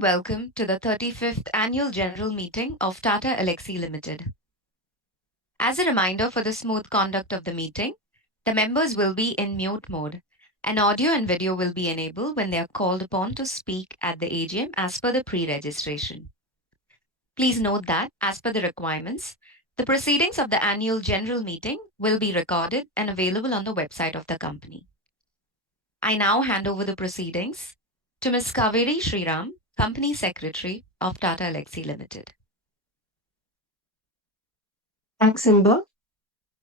Welcome to the 35th Annual General Meeting of Tata Elxsi Limited. As a reminder for the smooth conduct of the meeting, the members will be in mute mode, and audio and video will be enabled when they are called upon to speak at the AGM as per the pre-registration. Please note that, as per the requirements, the proceedings of the annual general meeting will be recorded and available on the website of the company. I now hand over the proceedings to Ms. Kaveri Sriram, Company Secretary of Tata Elxsi Limited. Thanks, Simba.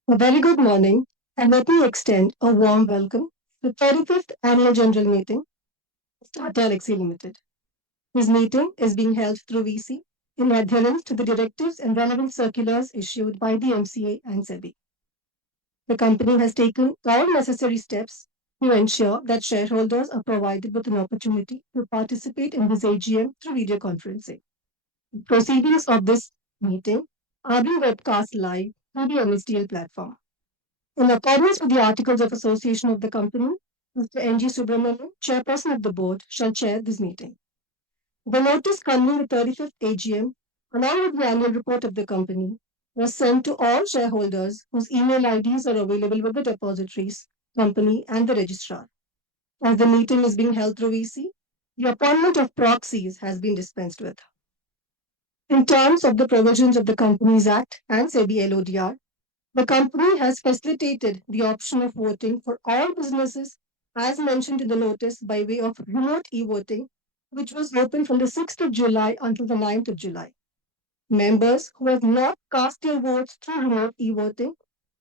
A very good morning, and let me extend a warm welcome to the 35th Annual General Meeting of Tata Elxsi Limited. This meeting is being held through VC in adherence to the directives and relevant circulars issued by the MCA and SEBI. The company has taken all necessary steps to ensure that shareholders are provided with an opportunity to participate in this AGM through video conferencing. The proceedings of this meeting are being webcast live through the MSDL platform. In accordance with the Articles of Association of the company, Mr. N.G. Subramanian, Chairperson of the Board, shall chair this meeting. The notice convening the 35th AGM, along with the annual report of the company, was sent to all shareholders whose email IDs are available with the depositories, company, and the registrar. As the meeting is being held through VC, the appointment of proxies has been dispensed with. In terms of the provisions of the Companies Act and SEBI LODR, the company has facilitated the option of voting for all businesses as mentioned in the notice by way of remote e-voting, which was open from the 6th of July until the 9th of July. Members who have not cast their votes through remote e-voting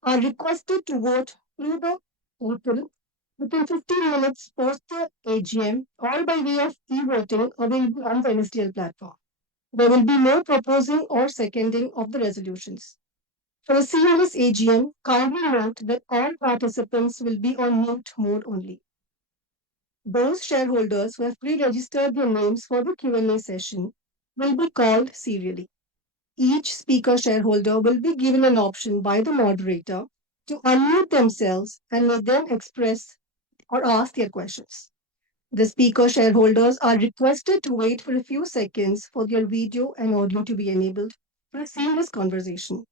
are requested to vote through the portal within 15 minutes post the AGM or by way of e-voting available on the NSDL platform. There will be no proposing or seconding of the resolutions. For a seamless AGM, kindly note that all participants will be on mute mode only. Those shareholders who have pre-registered their names for the Q&A session will be called serially. Each speaker shareholder will be given an option by the moderator to unmute themselves and let them express or ask their questions. The speaker shareholders are requested to wait for a few seconds for their video and audio to be enabled for a seamless conversation.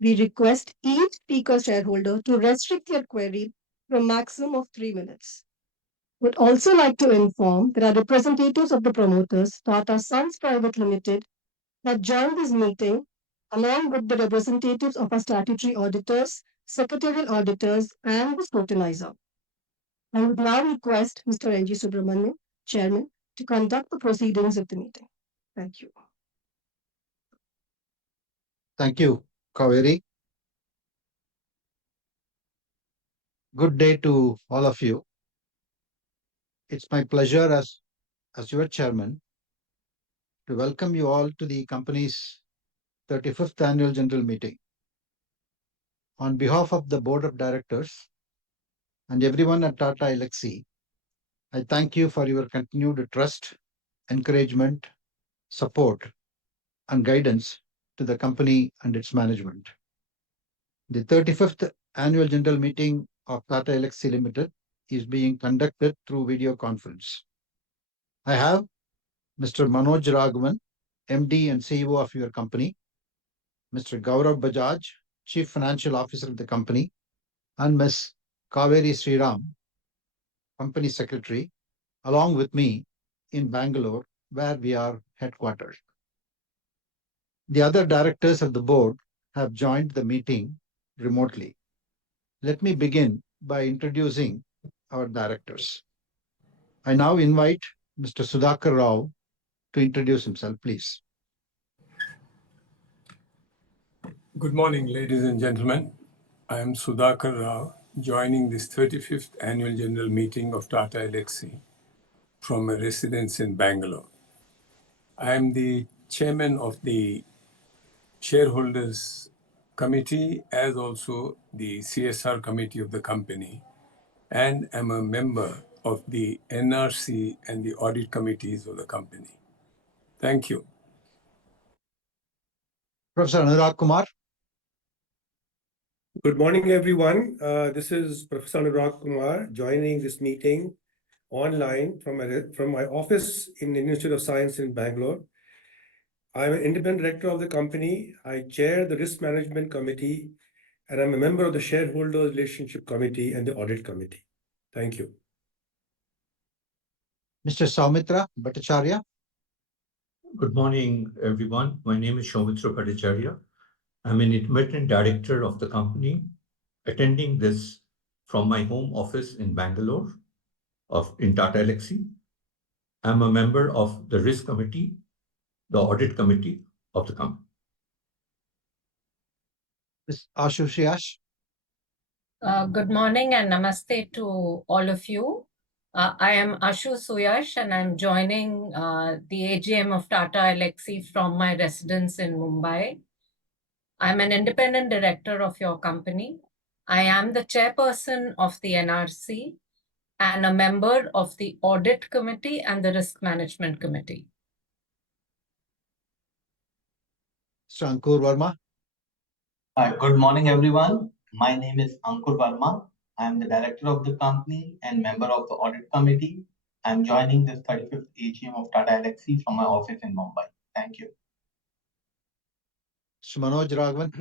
We request each speaker shareholder to restrict their query to a maximum of 3 minutes. Would also like to inform that our representatives of the promoters, Tata Sons Private Limited, have joined this meeting along with the representatives of our statutory auditors, secretarial auditors, and the scrutinizer. I would now request Mr. N.G. Subramanian, Chairman, to conduct the proceedings of the meeting. Thank you. Thank you, Kaveri. Good day to all of you. It's my pleasure as your chairman to welcome you all to the company's 35th annual general meeting. On behalf of the board of directors and everyone at Tata Elxsi, I thank you for your continued trust, encouragement, support, and guidance to the company and its management. The 35th annual general meeting of Tata Elxsi Limited is being conducted through video conference. I have Mr. Manoj Raghavan, MD and CEO of your company, Mr. Gaurav Bajaj, Chief Financial Officer of the company, and Ms. Kaveri Sriram, Company Secretary, along with me in Bangalore, where we are headquartered. The other directors of the board have joined the meeting remotely. Let me begin by introducing our directors. I now invite Mr. Sudhakar Rao to introduce himself, please. Good morning, ladies and gentlemen. I am Sudhakar Rao, joining this 35th annual general meeting of Tata Elxsi from a residence in Bangalore. I am the chairman of the shareholders committee as also the CSR committee of the company, and am a member of the NRC and the audit committees of the company. Thank you. Professor Anurag Kumar. Good morning, everyone. This is Professor Anurag Kumar joining this meeting online from my office in the Institute of Science in Bangalore. I'm an independent director of the company. I chair the Risk Management Committee, and I'm a member of the Shareholders Relationship Committee and the Audit Committee. Thank you. Mr. Saumitra Bhattacharya. Good morning, everyone. My name is Saumitra Bhattacharya. I'm an independent director of the company, attending this from my home office in Bangalore in Tata Elxsi. I'm a member of the Risk Committee, the Audit Committee of the company. Ms. Ashush. Good morning and namaste to all of you. I am Ashu Suyash and I'm joining the AGM of Tata Elxsi from my residence in Mumbai. I'm an independent director of your company. I am the chairperson of the NRC and a member of the Audit Committee and the Risk Management Committee. Mr. Ankur Verma. Good morning, everyone. My name is Ankur Verma. I am the director of the company and member of the audit committee. I am joining this 35th AGM of Tata Elxsi from my office in Mumbai. Thank you. Mr. Manoj Raghavan.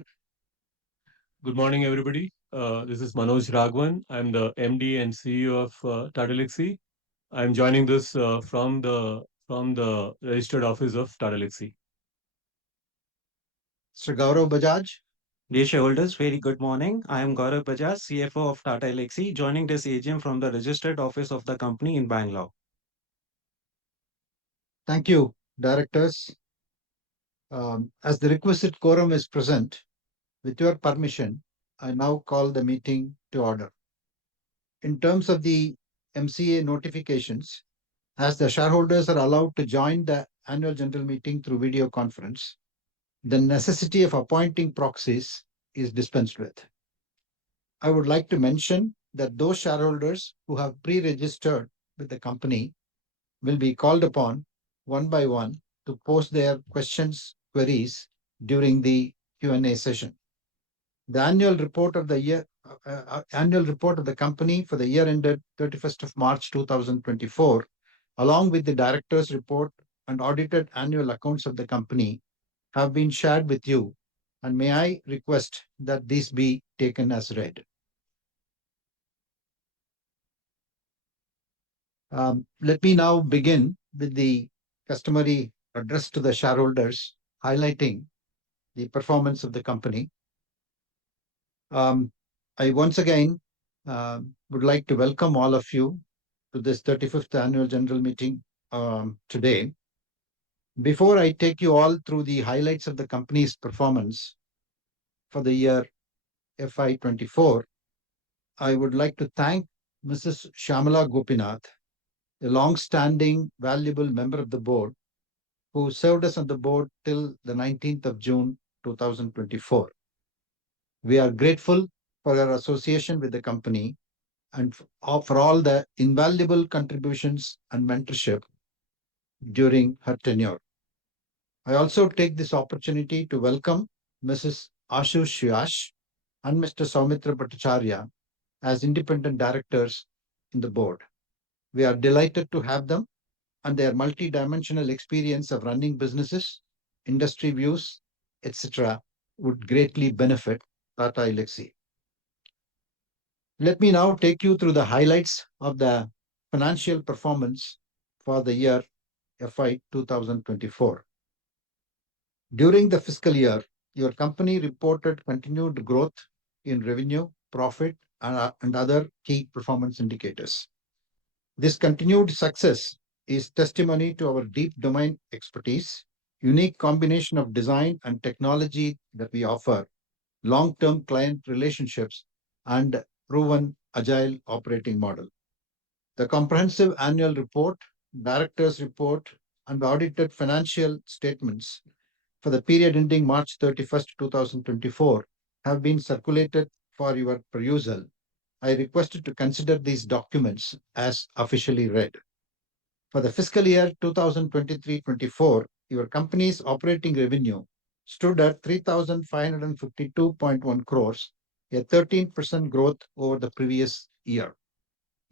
Good morning, everybody. This is Manoj Raghavan. I'm the MD and CEO of Tata Elxsi. I'm joining this from the registered office of Tata Elxsi. Mr. Gaurav Bajaj. Dear shareholders, very good morning. I am Gaurav Bajaj, CFO of Tata Elxsi, joining this AGM from the registered office of the company in Bangalore. Thank you, directors. As the requisite quorum is present, with your permission, I now call the meeting to order. In terms of the MCA notifications, as the shareholders are allowed to join the annual general meeting through video conference, the necessity of appointing proxies is dispensed with. I would like to mention that those shareholders who have pre-registered with the company will be called upon one by one to post their queries during the Q&A session. The annual report of the company for the year ended 31st of March 2024, along with the director's report and audited annual accounts of the company, have been shared with you, and may I request that these be taken as read. Let me now begin with the customary address to the shareholders, highlighting the performance of the company. I once again would like to welcome all of you to this 35th annual general meeting today. Before I take you all through the highlights of the company's performance for the year FY24, I would like to thank Mrs. Shamala Gopinath, a long-standing, valuable member of the board, who served us on the board till the 19th of June 2024. We are grateful for her association with the company and for all the invaluable contributions and mentorship during her tenure. I also take this opportunity to welcome Mrs. Ashu Suyash and Mr. Saumitra Bhattacharya as independent directors in the board. We are delighted to have them, and their multi-dimensional experience of running businesses, industry views, etc. would greatly benefit Tata Elxsi. Let me now take you through the highlights of the financial performance for the year FY 2024. During the fiscal year, your company reported continued growth in revenue, profit, and other key performance indicators. This continued success is testimony to our deep domain expertise, unique combination of design and technology that we offer, long-term client relationships, and proven agile operating model. The comprehensive annual report, director's report, and audited financial statements for the period ending March 31st, 2024 have been circulated for your perusal. I requested to consider these documents as officially read. For the fiscal year 2023-24, your company's operating revenue stood at 3,552.1 crores, a 13% growth over the previous year.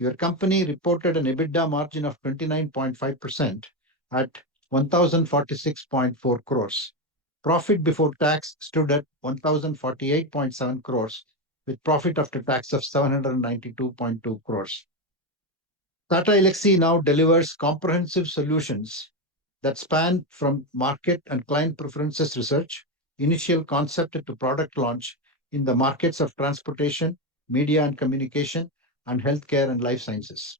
your company reported an EBITDA margin of 29.5% at 1,046.4 crores. Profit before tax stood at 1,048.7 crores, with profit after tax of 792.2 crores. Tata Elxsi now delivers comprehensive solutions that span from market and client preferences research, initial concept to product launch in the markets of transportation, media and communication, and healthcare and life sciences.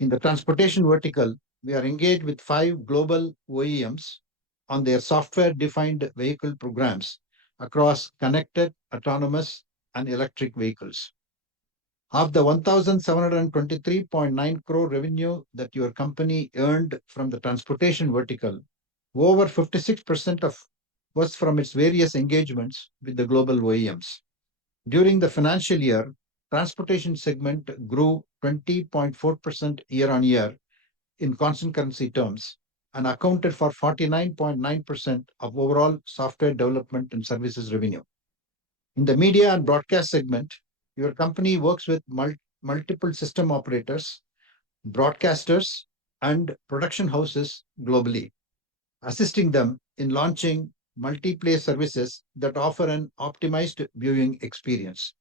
In the transportation vertical, we are engaged with 5 global OEMs on their software-defined vehicle programs across connected, autonomous, and electric vehicles. Of the 1,723.9 crore revenue that your company earned from the transportation vertical, over 56% of was from its various engagements with the global OEMs. During the financial year, transportation segment grew 20.4% year-on-year in constant currency terms and accounted for 49.9% of overall software development and services revenue. In the media and broadcast segment, your company works with multiple system operators, broadcasters, and production houses globally, assisting them in launching multiplayer services that offer an optimized viewing experience.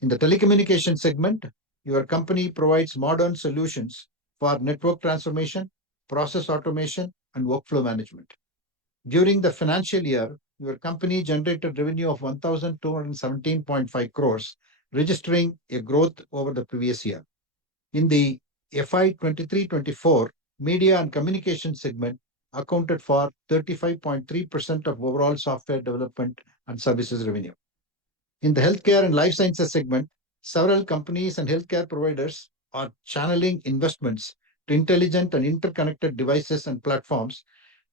In the telecommunication segment, your company provides modern solutions for network transformation, process automation, and workflow management. During the financial year, your company generated revenue of 1,217.5 crores, registering a growth over the previous year. In the FY 23-24, media and communication segment accounted for 35.3% of overall software development and services revenue. In the healthcare and life sciences segment, several companies and healthcare providers are channeling investments to intelligent and interconnected devices and platforms,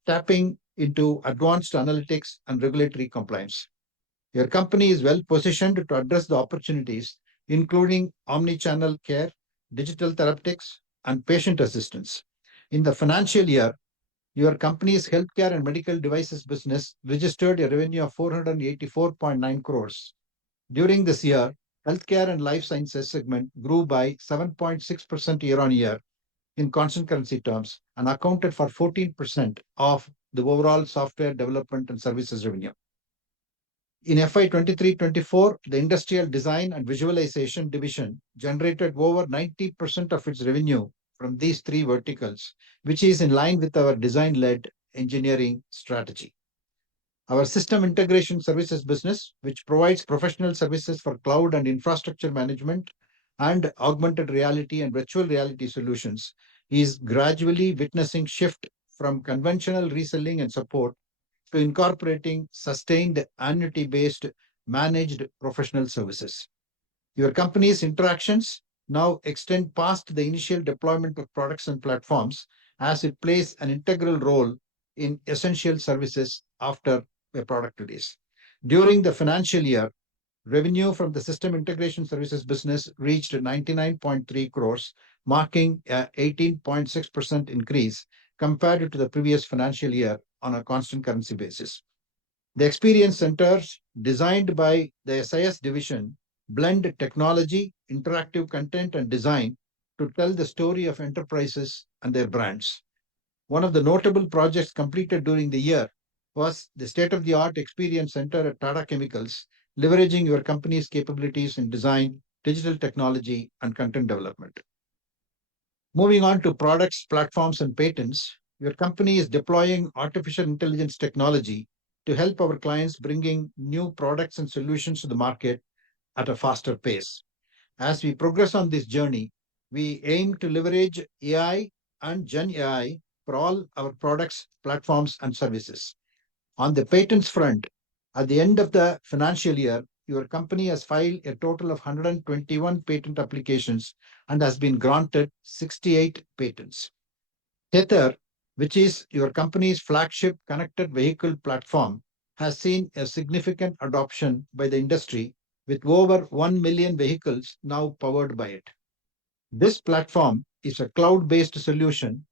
tapping into advanced analytics and regulatory compliance. Your company is well positioned to address the opportunities, including omni-channel care, digital therapeutics, and patient assistance. In the financial year, your company's healthcare and medical devices business registered a revenue of 484.9 crores. During this year, healthcare and life sciences segment grew by 7.6% year-on-year in constant currency terms and accounted for 14% of the overall software development and services revenue. In FY 23-24, the industrial design and visualization division generated over 90% of its revenue from these 3 verticals, which is in line with our design-led engineering strategy. Our system integration services business, which provides professional services for cloud and infrastructure management and augmented reality and virtual reality solutions, is gradually witnessing shift from conventional reselling and support to incorporating sustained annuity-based managed professional services. Your company's interactions now extend past the initial deployment of products and platforms as it plays an integral role in essential services after a product release. During the financial year, revenue from the system integration services business reached 99.3 crores, marking a 18.6% increase compared to the previous financial year on a constant currency basis. The experience centers designed by the SIS division blend technology, interactive content, and design to tell the story of enterprises and their brands. One of the notable projects completed during the year was the state-of-the-art experience center at Tata Chemicals, leveraging your company's capabilities in design, digital technology, and content development. Moving on to products, platforms, and patents, your company is deploying artificial intelligence technology to help our clients bringing new products and solutions to the market at a faster pace. As we progress on this journey, we aim to leverage AI and Gen AI for all our products, platforms, and services. On the patents front, at the end of the financial year, your company has filed a total of 121 patent applications and has been granted 68 patents. Tether, which is your company's flagship connected vehicle platform, has seen a significant adoption by the industry, with over 1 million vehicles now powered by it. This platform is a cloud-based solution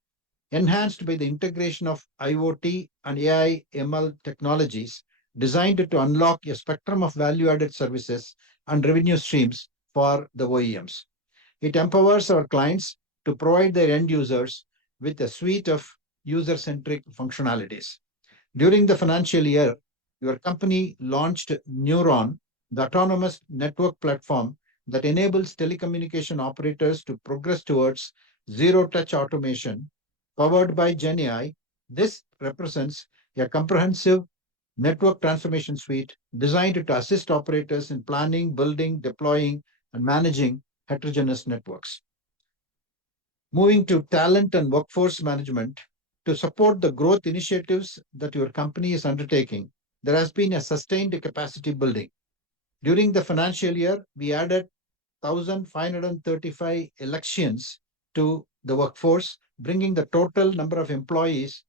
enhanced by the integration of IoT and AI ML technologies designed to unlock a spectrum of value-added services and revenue streams for the OEMs. It empowers our clients to provide their end users with a suite of user-centric functionalities. During the financial year, your company launched Neuron, the autonomous network platform that enables telecommunication operators to progress towards zero-touch automation powered by GenAI. This represents a comprehensive network transformation suite designed to assist operators in planning, building, deploying, and managing heterogeneous networks. Moving to talent and workforce management, to support the growth initiatives that your company is undertaking, there has been a sustained capacity building. During the financial year, we added 1,535 elections to the workforce, bringing the total number of employees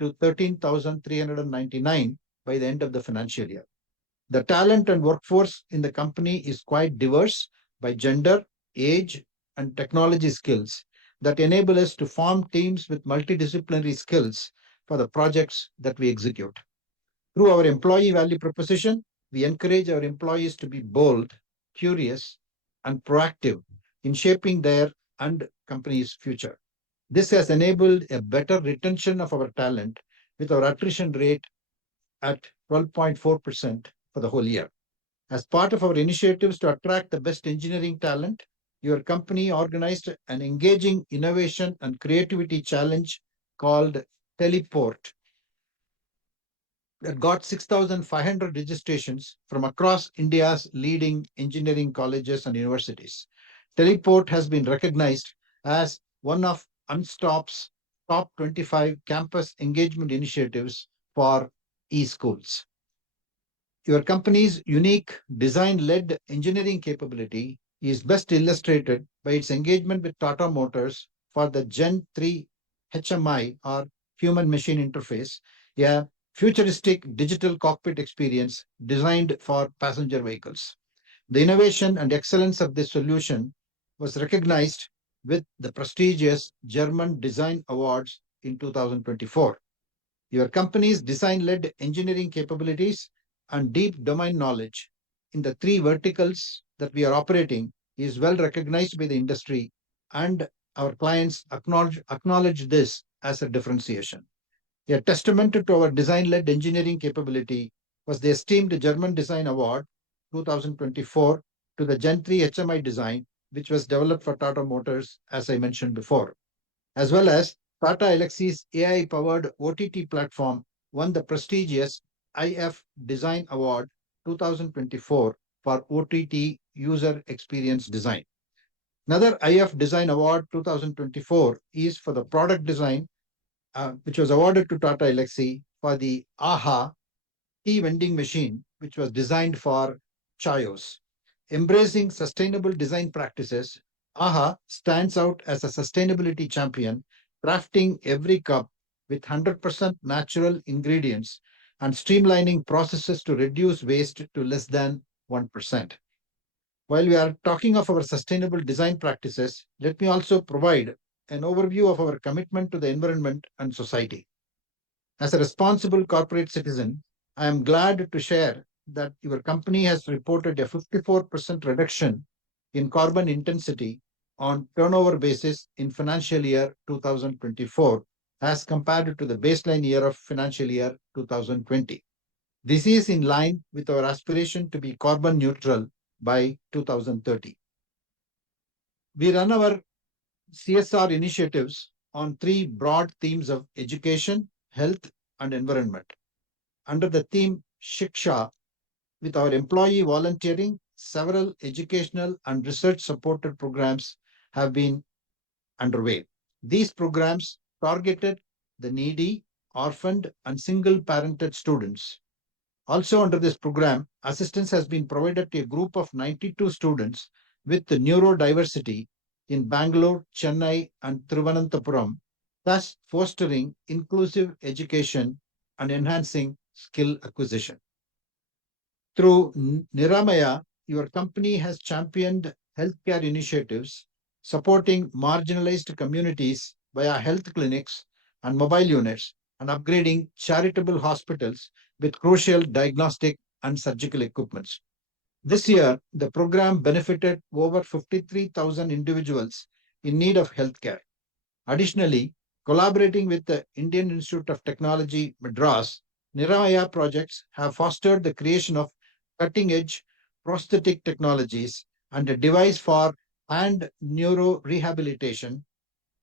to 13,399 by the end of the financial year. The talent and workforce in the company is quite diverse by gender, age, and technology skills that enable us to form teams with multidisciplinary skills for the projects that we execute. Through our employee value proposition, we encourage our employees to be bold, curious, and proactive in shaping their and company's future. This has enabled a better retention of our talent with our attrition rate at 12.4% for the whole year. As part of our initiatives to attract the best engineering talent, your company organized an engaging innovation and creativity challenge called Teleport that got 6,500 registrations from across India's leading engineering colleges and universities. Teleport has been recognized as one of Unstop's top 25 campus engagement initiatives for e-schools. Your company's unique design-led engineering capability is best illustrated by its engagement with Tata Motors for the Gen 3 HMI or human machine interface, a futuristic digital cockpit experience designed for passenger vehicles. The innovation and excellence of this solution was recognized with the prestigious German Design Awards in 2024. Your company's design-led engineering capabilities and deep domain knowledge in the three verticals that we are operating is well recognized by the industry, and our clients acknowledge this as a differentiation. A testament to our design-led engineering capability was the esteemed German Design Award 2024 to the Gen 3 HMI design, which was developed for Tata Motors, as I mentioned before, as well as Tata Elxsi's AI-powered OTT platform won the prestigious IF Design Award 2024 for OTT user experience design. Another IF Design Award 2024 is for the product design, which was awarded to Tata Elxsi for the AHA tea vending machine, which was designed for Chayos. Embracing sustainable design practices, AHA stands out as a sustainability champion, crafting every cup with 100% natural ingredients and streamlining processes to reduce waste to less than 1%. While we are talking of our sustainable design practices, let me also provide an overview of our commitment to the environment and society. As a responsible corporate citizen, I am glad to share that your company has reported a 54% reduction in carbon intensity on turnover basis in financial year 2024 as compared to the baseline year of financial year 2020. This is in line with our aspiration to be carbon neutral by 2030. We run our CSR initiatives on three broad themes of education, health, and environment. Under the theme Shiksha, with our employee volunteering, several educational and research supported programs have been underway. These programs targeted the needy, orphaned, and single parented students. Also, under this program, assistance has been provided to a group of 92 students with neurodiversity in Bangalore, Chennai, and Thiruvananthapuram, thus fostering inclusive education and enhancing skill acquisition. Through Niramaya, your company has championed healthcare initiatives supporting marginalized communities via health clinics and mobile units and upgrading charitable hospitals with crucial diagnostic and surgical equipments. This year, the program benefited over 53,000 individuals in need of healthcare. Additionally, collaborating with the Indian Institute of Technology, Madras, Niramaya projects have fostered the creation of cutting edge prosthetic technologies and a device for hand neuro rehabilitation.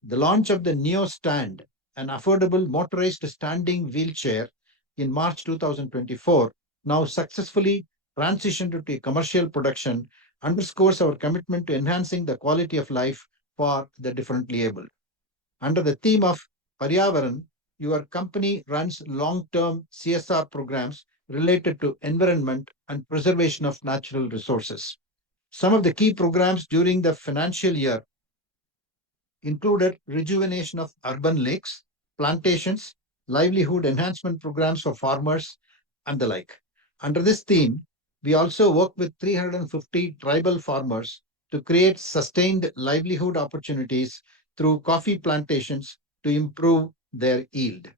The launch of the Neo Stand, an affordable motorized standing wheelchair, in March 2024, now successfully transitioned to commercial production, underscores our commitment to enhancing the quality of life for the differently able. Under the theme of Paryavaran, your company runs long-term CSR programs related to environment and preservation of natural resources. Some of the key programs during the financial year included rejuvenation of urban lakes, plantations, livelihood enhancement programs for farmers, and the like. Under this theme, we also work with 350 tribal farmers to create sustained livelihood opportunities through coffee plantations to improve their yield.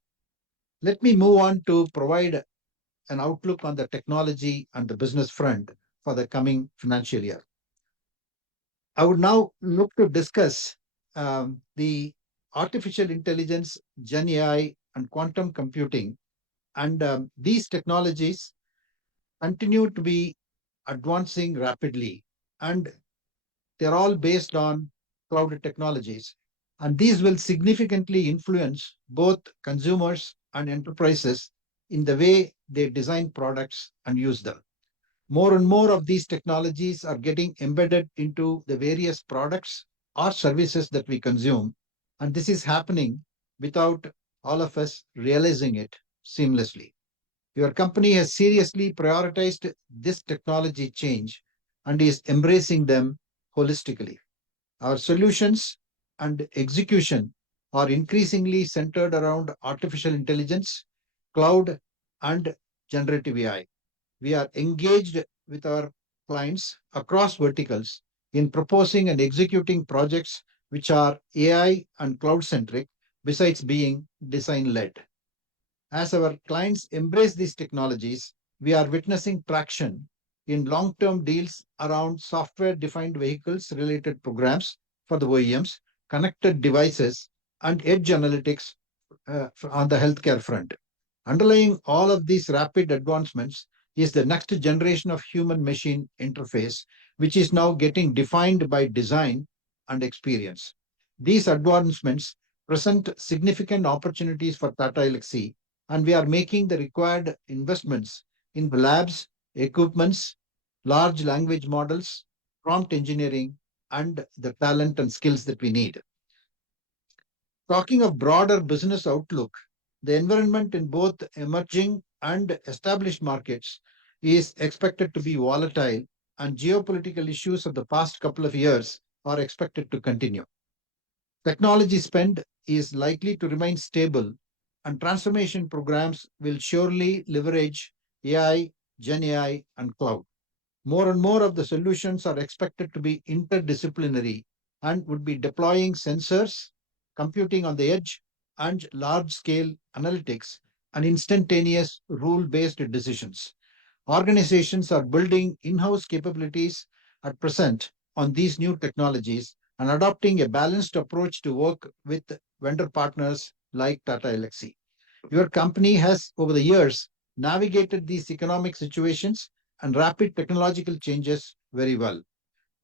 Let me move on to provide an outlook on the technology and the business front for the coming financial year. I would now look to discuss the artificial intelligence, Gen AI, and quantum computing. And these technologies continue to be advancing rapidly, and they're all based on cloud technologies. And these will significantly influence both consumers and enterprises in the way they design products and use them. More and more of these technologies are getting embedded into the various products or services that we consume. And this is happening without all of us realizing it seamlessly. Your company has seriously prioritized this technology change and is embracing them holistically. Our solutions and execution are increasingly centered around artificial intelligence, cloud, and generative AI. We are engaged with our clients across verticals in proposing and executing projects which are AI and cloud centric, besides being design led. As our clients embrace these technologies, we are witnessing traction in long term deals around software defined vehicles related programs for the OEMs, connected devices, and edge analytics on the healthcare front. Underlying all of these rapid advancements is the next generation of human machine interface, which is now getting defined by design and experience. These advancements present significant opportunities for Tata Elxsi, and we are making the required investments in the labs, equipments, large language models, prompt engineering, and the talent and skills that we need. Talking of broader business outlook, the environment in both emerging and established markets is expected to be volatile, and geopolitical issues of the past couple of years are expected to continue. Technology spend is likely to remain stable, and transformation programs will surely leverage AI, Gen AI, and cloud. More and more of the solutions are expected to be interdisciplinary and would be deploying sensors, computing on the edge, and large scale analytics and instantaneous rule based decisions. Organizations are building in house capabilities at present on these new technologies and adopting a balanced approach to work with vendor partners like Tata Elxsi. Your company has, over the years, navigated these economic situations and rapid technological changes very well.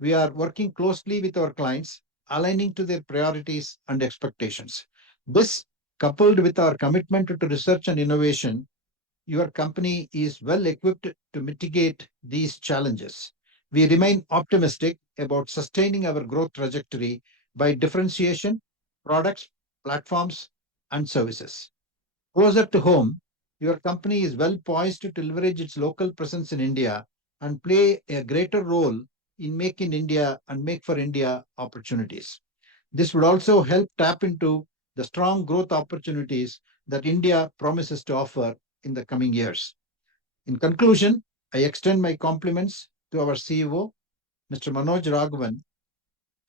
We are working closely with our clients, aligning to their priorities and expectations. This, coupled with our commitment to research and innovation, your company is well equipped to mitigate these challenges. We remain optimistic about sustaining our growth trajectory by differentiation, products, platforms, and services. Closer to home, your company is well poised to leverage its local presence in India and play a greater role in Make in India and Make for India opportunities. This would also help tap into the strong growth opportunities that India promises to offer in the coming years. In conclusion, I extend my compliments to our CEO, Mr. Manoj Raghavan,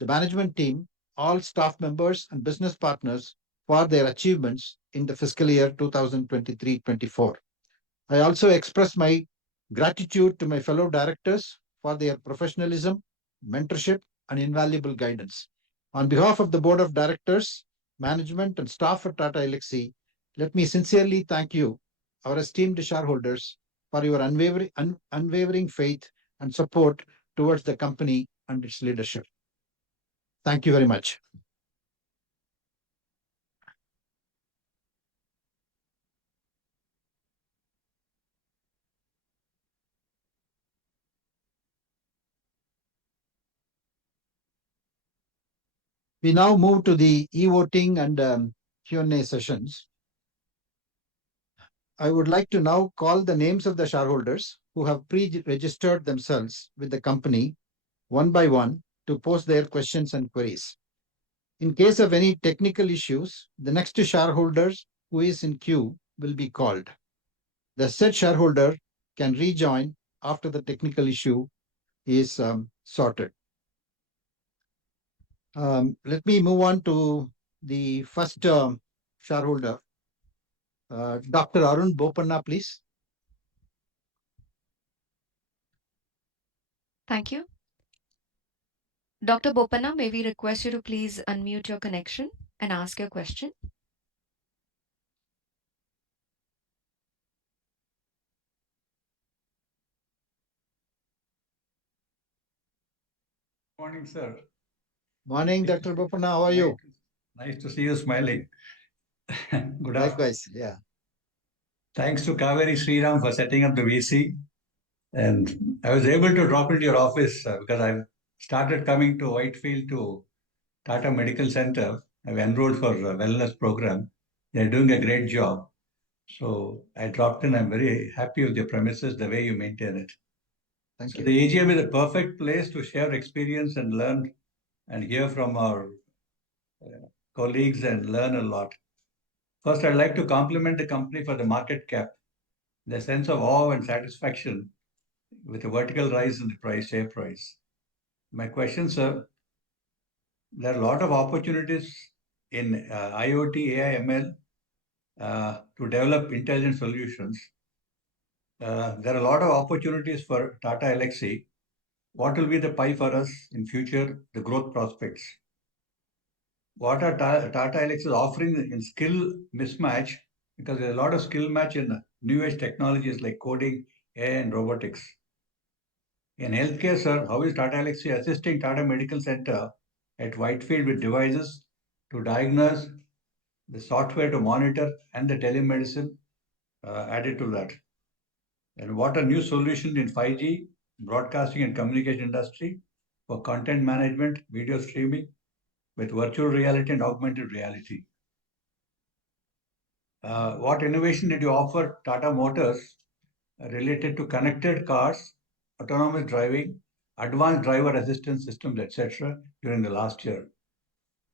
the management team, all staff members, and business partners for their achievements in the fiscal year 2023-24. I also express my gratitude to my fellow directors for their professionalism, mentorship, and invaluable guidance. On behalf of the Board of Directors, management, and staff at Tata Elxsi, let me sincerely thank you, our esteemed shareholders, for your unwavering faith and support towards the company and its leadership. Thank you very much. We now move to the e-voting and Q&A sessions. I would like to now call the names of the shareholders who have pre-registered themselves with the company one by one to pose their questions and queries. In case of any technical issues, the next shareholder who is in queue will be called. The said shareholder can rejoin after the technical issue is sorted. Let me move on to the first shareholder. Dr. Arun Bopanna, please. Thank you. Dr. Bopanna, may we request you to please unmute your connection and ask your question? Morning, sir. Morning, Dr. Bopanna. How are you? Nice to see you smiling. Good afternoon. Likewise, yeah. Thanks to Kaveri Sriram for setting up the VC. And I was able to drop into your office because I've started coming to Whitefield to Tata Medical Center. I've enrolled for a wellness program. They're doing a great job. So I dropped in. I'm very happy with your premises, the way you maintain it. Thank So you. the AGM is a perfect place to share experience and learn and hear from our colleagues and learn a lot. First, I'd like to compliment the company for the market cap, the sense of awe and satisfaction with a vertical rise in the share price. My question, sir, there are a lot of opportunities in IoT, AI, ML to develop intelligent solutions. There are a lot of opportunities for Tata Elxsi. What will be the pie for us in future, the growth prospects? What are Tata Elxsi offering in skill mismatch? Because there's a lot of skill match in new age technologies like coding, AI, and robotics. In healthcare, sir, how is Tata Elxsi assisting Tata Medical Center at Whitefield with devices to diagnose, the software to monitor, and the telemedicine added to that? And what are new solutions in 5G, broadcasting and communication industry for content management, video streaming with virtual reality and augmented reality? What innovation did you offer Tata Motors related to connected cars, autonomous driving, advanced driver assistance systems, etc., during the last year?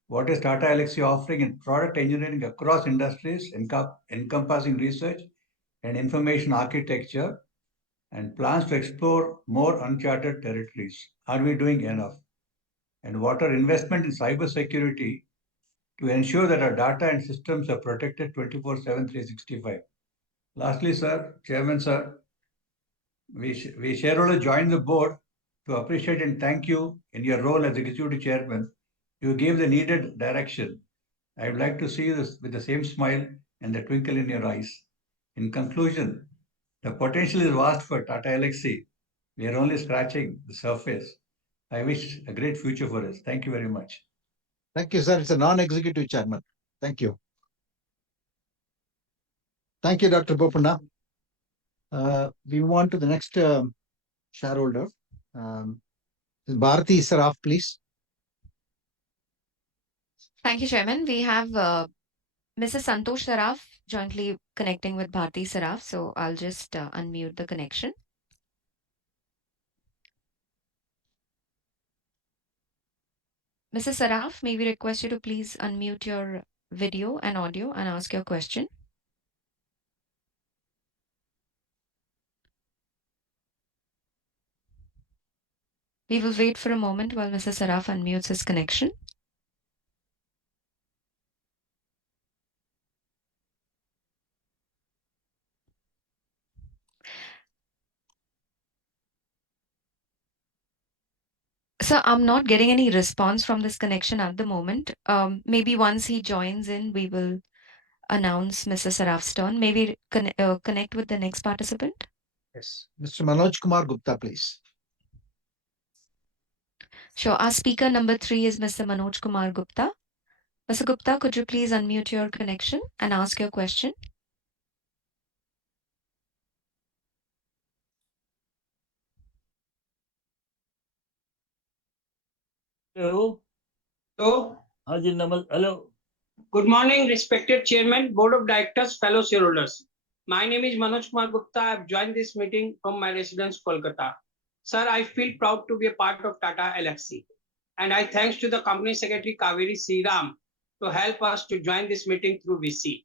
What is Tata Elxsi offering in product engineering across industries, encompassing research and information architecture, and plans to explore more uncharted territories? Are we doing enough? And what are investment in cybersecurity to ensure that our data and systems are protected 24/7, 365? Lastly, sir, Chairman, sir, we shareholders join the board to appreciate and thank you in your role as Executive Chairman. You gave the needed direction. I would like to see this with the same smile and the twinkle in your eyes. In conclusion, the potential is vast for Tata Elxsi. We are only scratching the surface. I wish a great future for us. Thank you very much. Thank you, sir. It's a non-executive chairman. Thank you. Thank you, Dr. Bopanna. We move on to the next shareholder. Bharati Saraf, please. Thank you, Chairman. We have Mrs. Santosh Saraf jointly connecting with Bharti Saraf. So I'll just unmute the connection. Mrs. Saraf, may we request you to please unmute your video and audio and ask your question? We will wait for a moment while Mr. Saraf unmutes his connection. Sir, I'm not getting any response from this connection at the moment. Maybe once he joins in, we will announce Mr. Saraf's turn. Maybe connect with the next participant. Yes. Mr. Manoj Kumar Gupta, please. Sure. Our speaker number 3 is Mr. Manoj Kumar Gupta. Mr. Gupta, could you please unmute your connection and ask your question? Hello. Hello. Haji hello. Good morning, respected Chairman, Board of Directors, fellow shareholders. My name is Manoj Kumar Gupta. I have joined this meeting from my residence, Kolkata. Sir, I feel proud to be a part of Tata Elxsi. And I thanks to the Company Secretary Kaveri Sriram to help us to join this meeting through VC.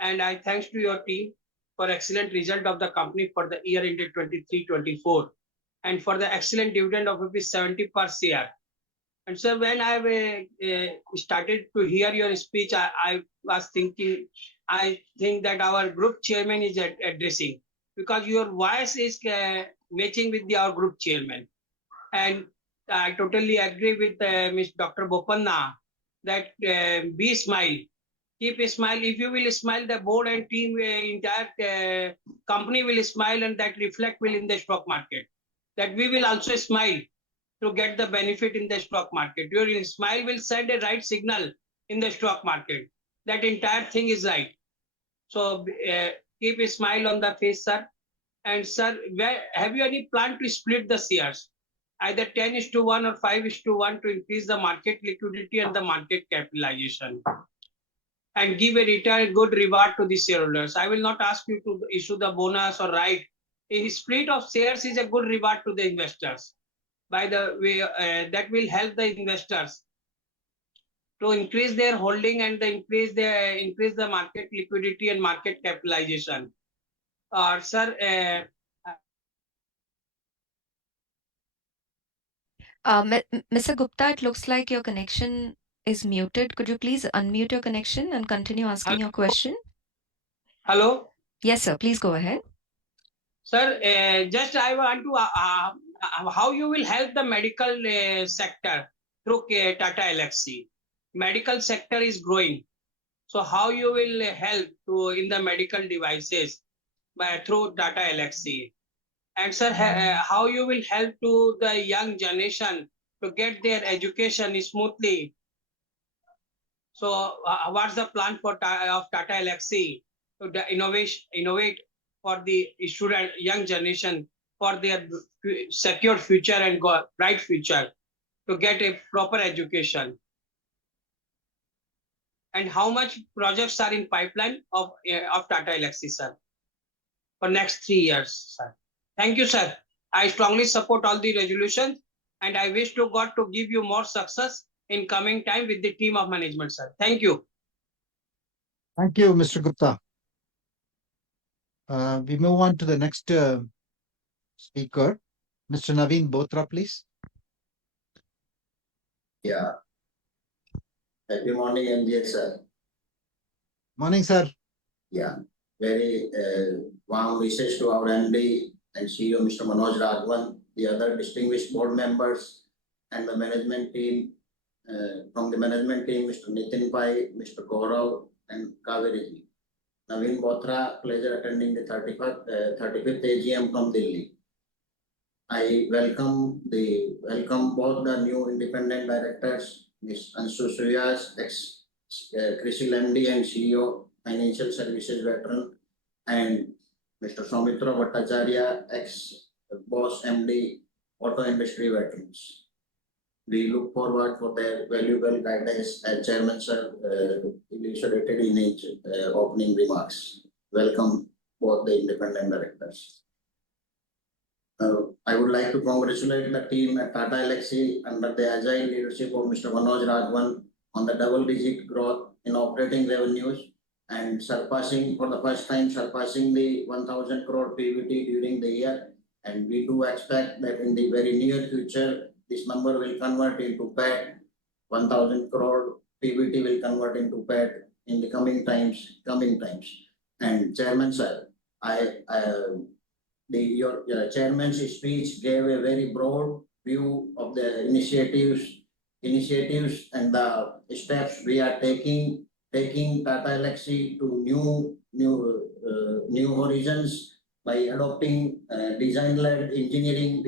And I thanks to your team for excellent result of the company for the year ended 23-24 and for the excellent dividend of rupees 70 per share. And so when I started to hear your speech, I was thinking, I think that our group chairman is addressing, because your voice is matching with our group chairman. And I totally agree with Ms. Dr. Bopanna that be smile, keep a smile. If you will smile, the board and team, entire company will smile, and that reflect will in the stock market. That we will also smile to get the benefit in the stock market. Your smile will send a right signal in the stock market. That entire thing is right. So keep a smile on the face, sir. And sir, have you any plan to split the shares? Either 10:1 or 5:1 to increase the market liquidity and the market capitalization, and give a return good reward to the shareholders. I will not ask you to issue the bonus or right. A split of shares is a good reward to the investors. By the way, that will help the investors to increase their holding and increase the market liquidity and market capitalization. Sir, Mr. Gupta, it looks like your connection is muted. Could you please unmute your connection and continue asking your question? hello. Yes, sir. Please go ahead. Sir, just I want to how you will help the medical sector through Tata Elxsi. Medical sector is growing, so how you will help to in the medical devices through Tata Elxsi? And sir, how you will help to the young generation to get their education smoothly? So what's the plan for of Tata Elxsi to innovate for the student young generation for their secure future and bright future to get a proper education? And how much projects are in pipeline of Tata Elxsi, sir, for next 3 years, sir? Thank you, sir. I strongly support all the resolutions, and I wish to God to give you more success in coming time with the team of management, sir. Thank you. Thank you, Mr. Gupta. We move on to the next speaker, Mr. Naveen Botra, please. Yeah. Good morning, MJ sir. Morning, sir. Yeah. Very warm wishes to our MD and CEO, Mr. Manoj Raghavan, the other distinguished board members, and the management team. From the management team, Mr. Nitin Pai, Mr. Gaurav, and Kaveri. Naveen Botra, pleasure attending the 35th AGM from Delhi. I welcome both the new independent directors, Ms. Ansu Suyas, Crisil MD and CEO, Financial Services Veteran, and Mr. Soumitra Bhattacharya, ex-boss MD, Auto Industry Veterans. We look forward for their valuable guidance as Chairman Sir illustrated in his opening remarks. Welcome both the independent directors. I would like to congratulate the team at Tata Elxsi under the agile leadership of Mr. Manoj Raghavan on the double-digit growth in operating revenues and for the first time surpassing the 1,000 crore PBT during the year. And we do expect that in the very near future, this number will convert into PAT. 1,000 crore PBT will convert into PAT in the coming times. And Chairman Sir, your chairman's speech gave a very broad view of the initiatives and the steps we are taking Tata Elxsi to new horizons by adopting design-led engineering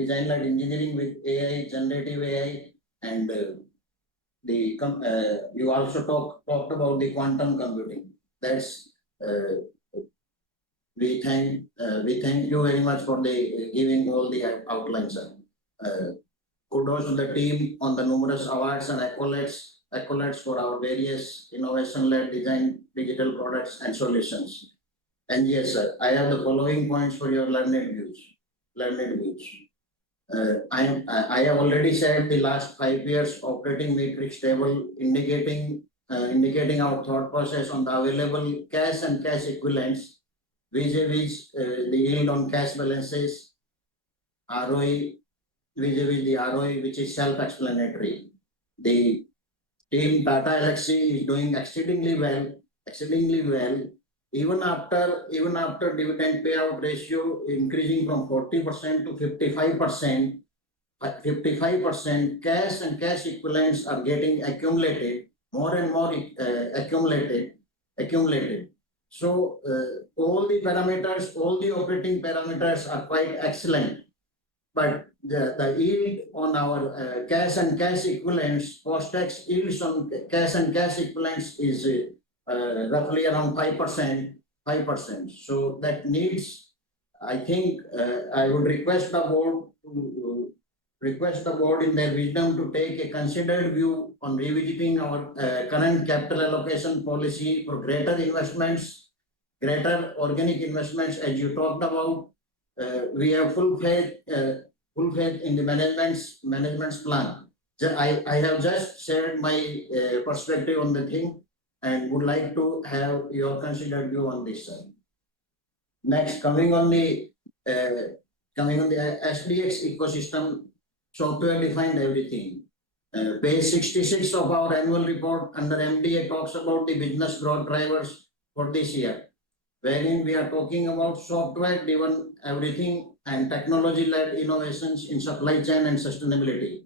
with AI, generative AI, and you also talked about the quantum computing. That's we thank you very much for the giving all the outlines, sir. Kudos to the team on the numerous awards and accolades for our various innovation-led design digital products and solutions. And yes, sir, I have the following points for your learned views. I have already said the last 5 years operating metrics table indicating our thought process on the available cash and cash equivalents vis-a-vis the yield on cash balances, ROE vis-a-vis the ROE, which is self-explanatory. The team Tata Elxsi is doing exceedingly well, even after dividend payout ratio increasing from 40% to 55%. 55% cash and cash equivalents are getting accumulated, more and more accumulated. So all the operating parameters are quite excellent. But the yield on our cash and cash equivalents, post-tax yields on cash and cash equivalents is roughly around 5%. So that needs, I think, I would request the board in their wisdom to take a considered view on revisiting our current capital allocation policy for greater organic investments, as you talked about. We have full faith in the management's plan. I have just shared my perspective on the thing and would like to have your considered view on this, sir. Next, coming on the SDX ecosystem, software defined everything. Page 66 of our annual report under MDA talks about the business growth drivers for this year, wherein we are talking about software-driven everything and technology-led innovations in supply chain and sustainability.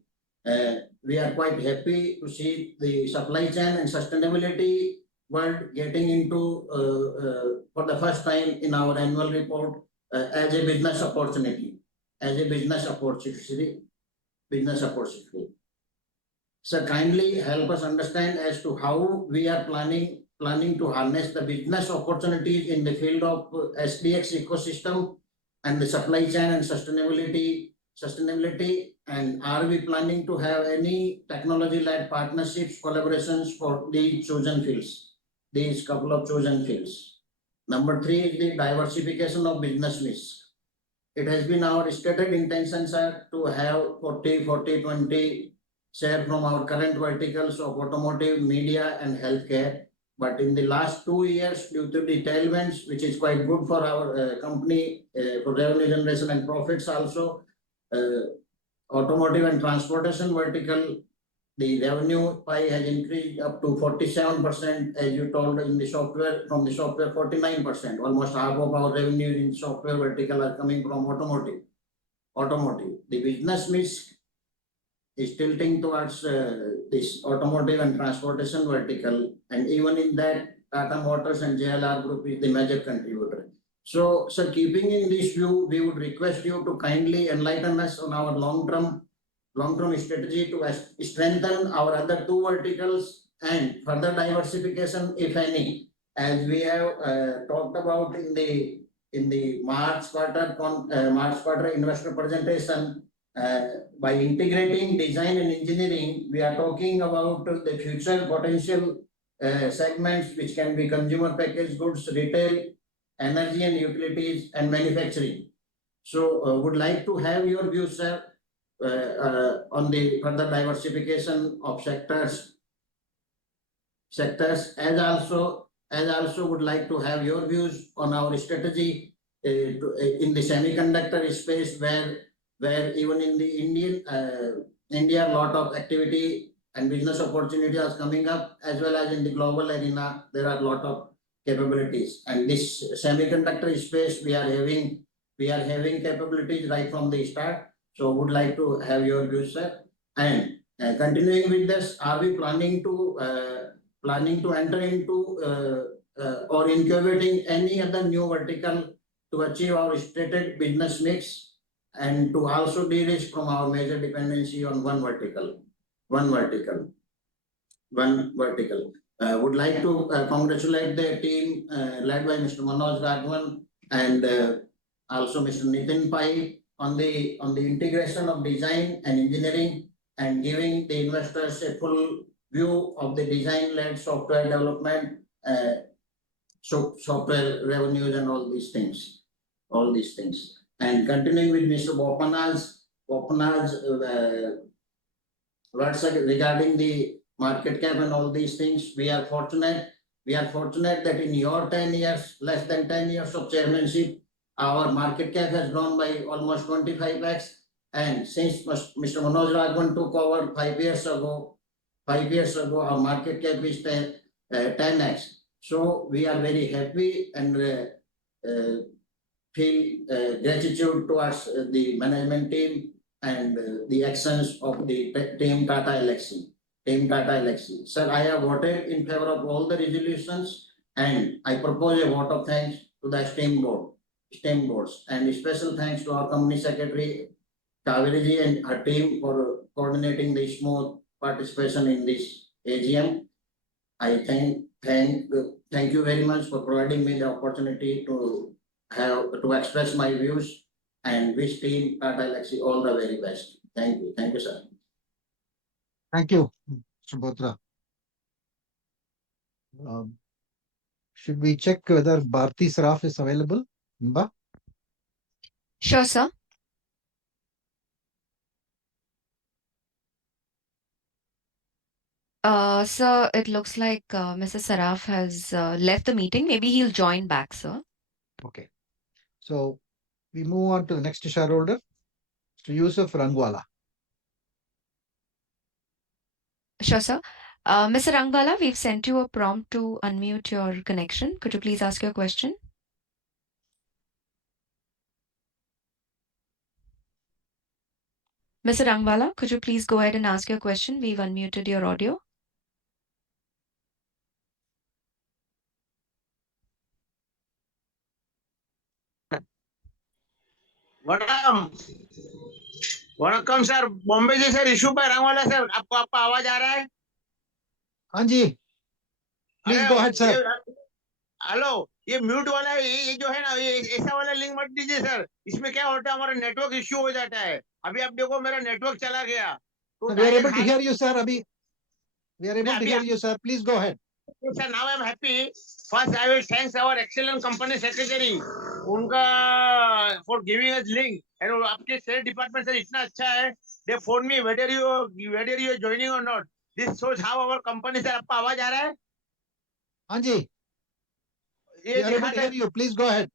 We are quite happy to see the supply chain and sustainability world getting into for the first time in our annual report as a business opportunity. So kindly help us understand as to how we are planning to harness the business opportunities in the field of SDX ecosystem and the supply chain and sustainability. And are we planning to have any technology-led partnerships, collaborations for these couple of chosen fields? Number 3 is the diversification of business mix. It has been our stated intention, sir, to have 40-40-20 share from our current verticals of automotive, media, and healthcare. But in the last 2 years, due to the tailwinds, which is quite good for our company, for revenue generation and profits also, automotive and transportation vertical, the revenue pie has increased up to 47%, as you told in the software, from the software 49%. Almost half of our revenues in software vertical are coming from automotive. The business mix is tilting towards this automotive and transportation vertical, and even in that, Tata Motors and JLR Group is the major contributor. So, keeping in this view, we would request you to kindly enlighten us on our long-term strategy to strengthen our other 2 verticals and further diversification, if any, as we have talked about in the March quarter investor presentation. By integrating design and engineering, we are talking about the future potential segments, which can be consumer packaged goods, retail, energy and utilities, and manufacturing. So would like to have your views, sir, on the further diversification of sectors, as also would like to have your views on our strategy in the semiconductor space, where even in the India, a lot of activity and business opportunity is coming up, as well as in the global arena, there are a lot of capabilities. And this semiconductor space, we are having capabilities right from the start. So would like to have your views, sir. And continuing with this, are we planning to enter into or incubating any other new vertical to achieve our stated business mix and to also de-risk from our major dependency on one vertical? One vertical. Would like to congratulate the team led by Mr. Manoj Raghavan and also Mr. Nitin Pai on the integration of design and engineering and giving the investors a full view of the design-led software development, software revenues and all these things. And continuing with Mr. Bopana's words regarding the market cap and all these things, we are fortunate that in your 10 years, less than 10 years of chairmanship, our market cap has grown by almost 25x. And since Mr. Manoj Raghavan took over 5 years ago, our market cap is 10x. So we are very happy and feel gratitude towards the management team and the actions of the team Tata Elxsi. Sir, I have voted in favor of all the resolutions and I propose a vote of thanks to the STEM boards, and special thanks to our company secretary Kaveri and her team for coordinating the smooth participation in this AGM. I thank you very much for providing me the opportunity to express my views and wish team Tata Elxsi all the very best. Thank you, sir. Thank you, Mr. Botra. Should we check whether Bharti Saraf is available? Imba? Sure, sir. Sir, it looks like Mr. Saraf has left the meeting. Maybe he'll join back, sir. Okay. So we move on to the next shareholder, Mr. Yusuf Rangwala. Sure, sir. Mr. Rangwala, we've sent you a prompt to unmute your connection. Could you please ask your question? Mr. Rangwala, could you please go ahead and ask your question? We've unmuted your audio. वणक्कम sir, Bombay से sir issue पर रंगवाला sir, आपको आपका आवाज आ रहा है? हाँ जी, please go ahead sir. Hello, ये म्यूट वाला ये जो है ना, ये ऐसा वाला लिंक मत दीजिए सर। इसमें क्या होता है, हमारा नेटवर्क इश्यू हो जाता है। अभी आप देखो मेरा नेटवर्क चला गया तो we are able to hear you, sir. Abhi we are able to hear you, sir. Please go ahead. Sir, now I am happy. First, I will thank our excellent company secretary, उनका for giving us link. And आपके sales department sir इतना अच्छा है. They phone me whether you are joining or not. This shows how our company sir, आपका आवाज आ रहा है? हाँ जी. We are able to hear you. Please go ahead.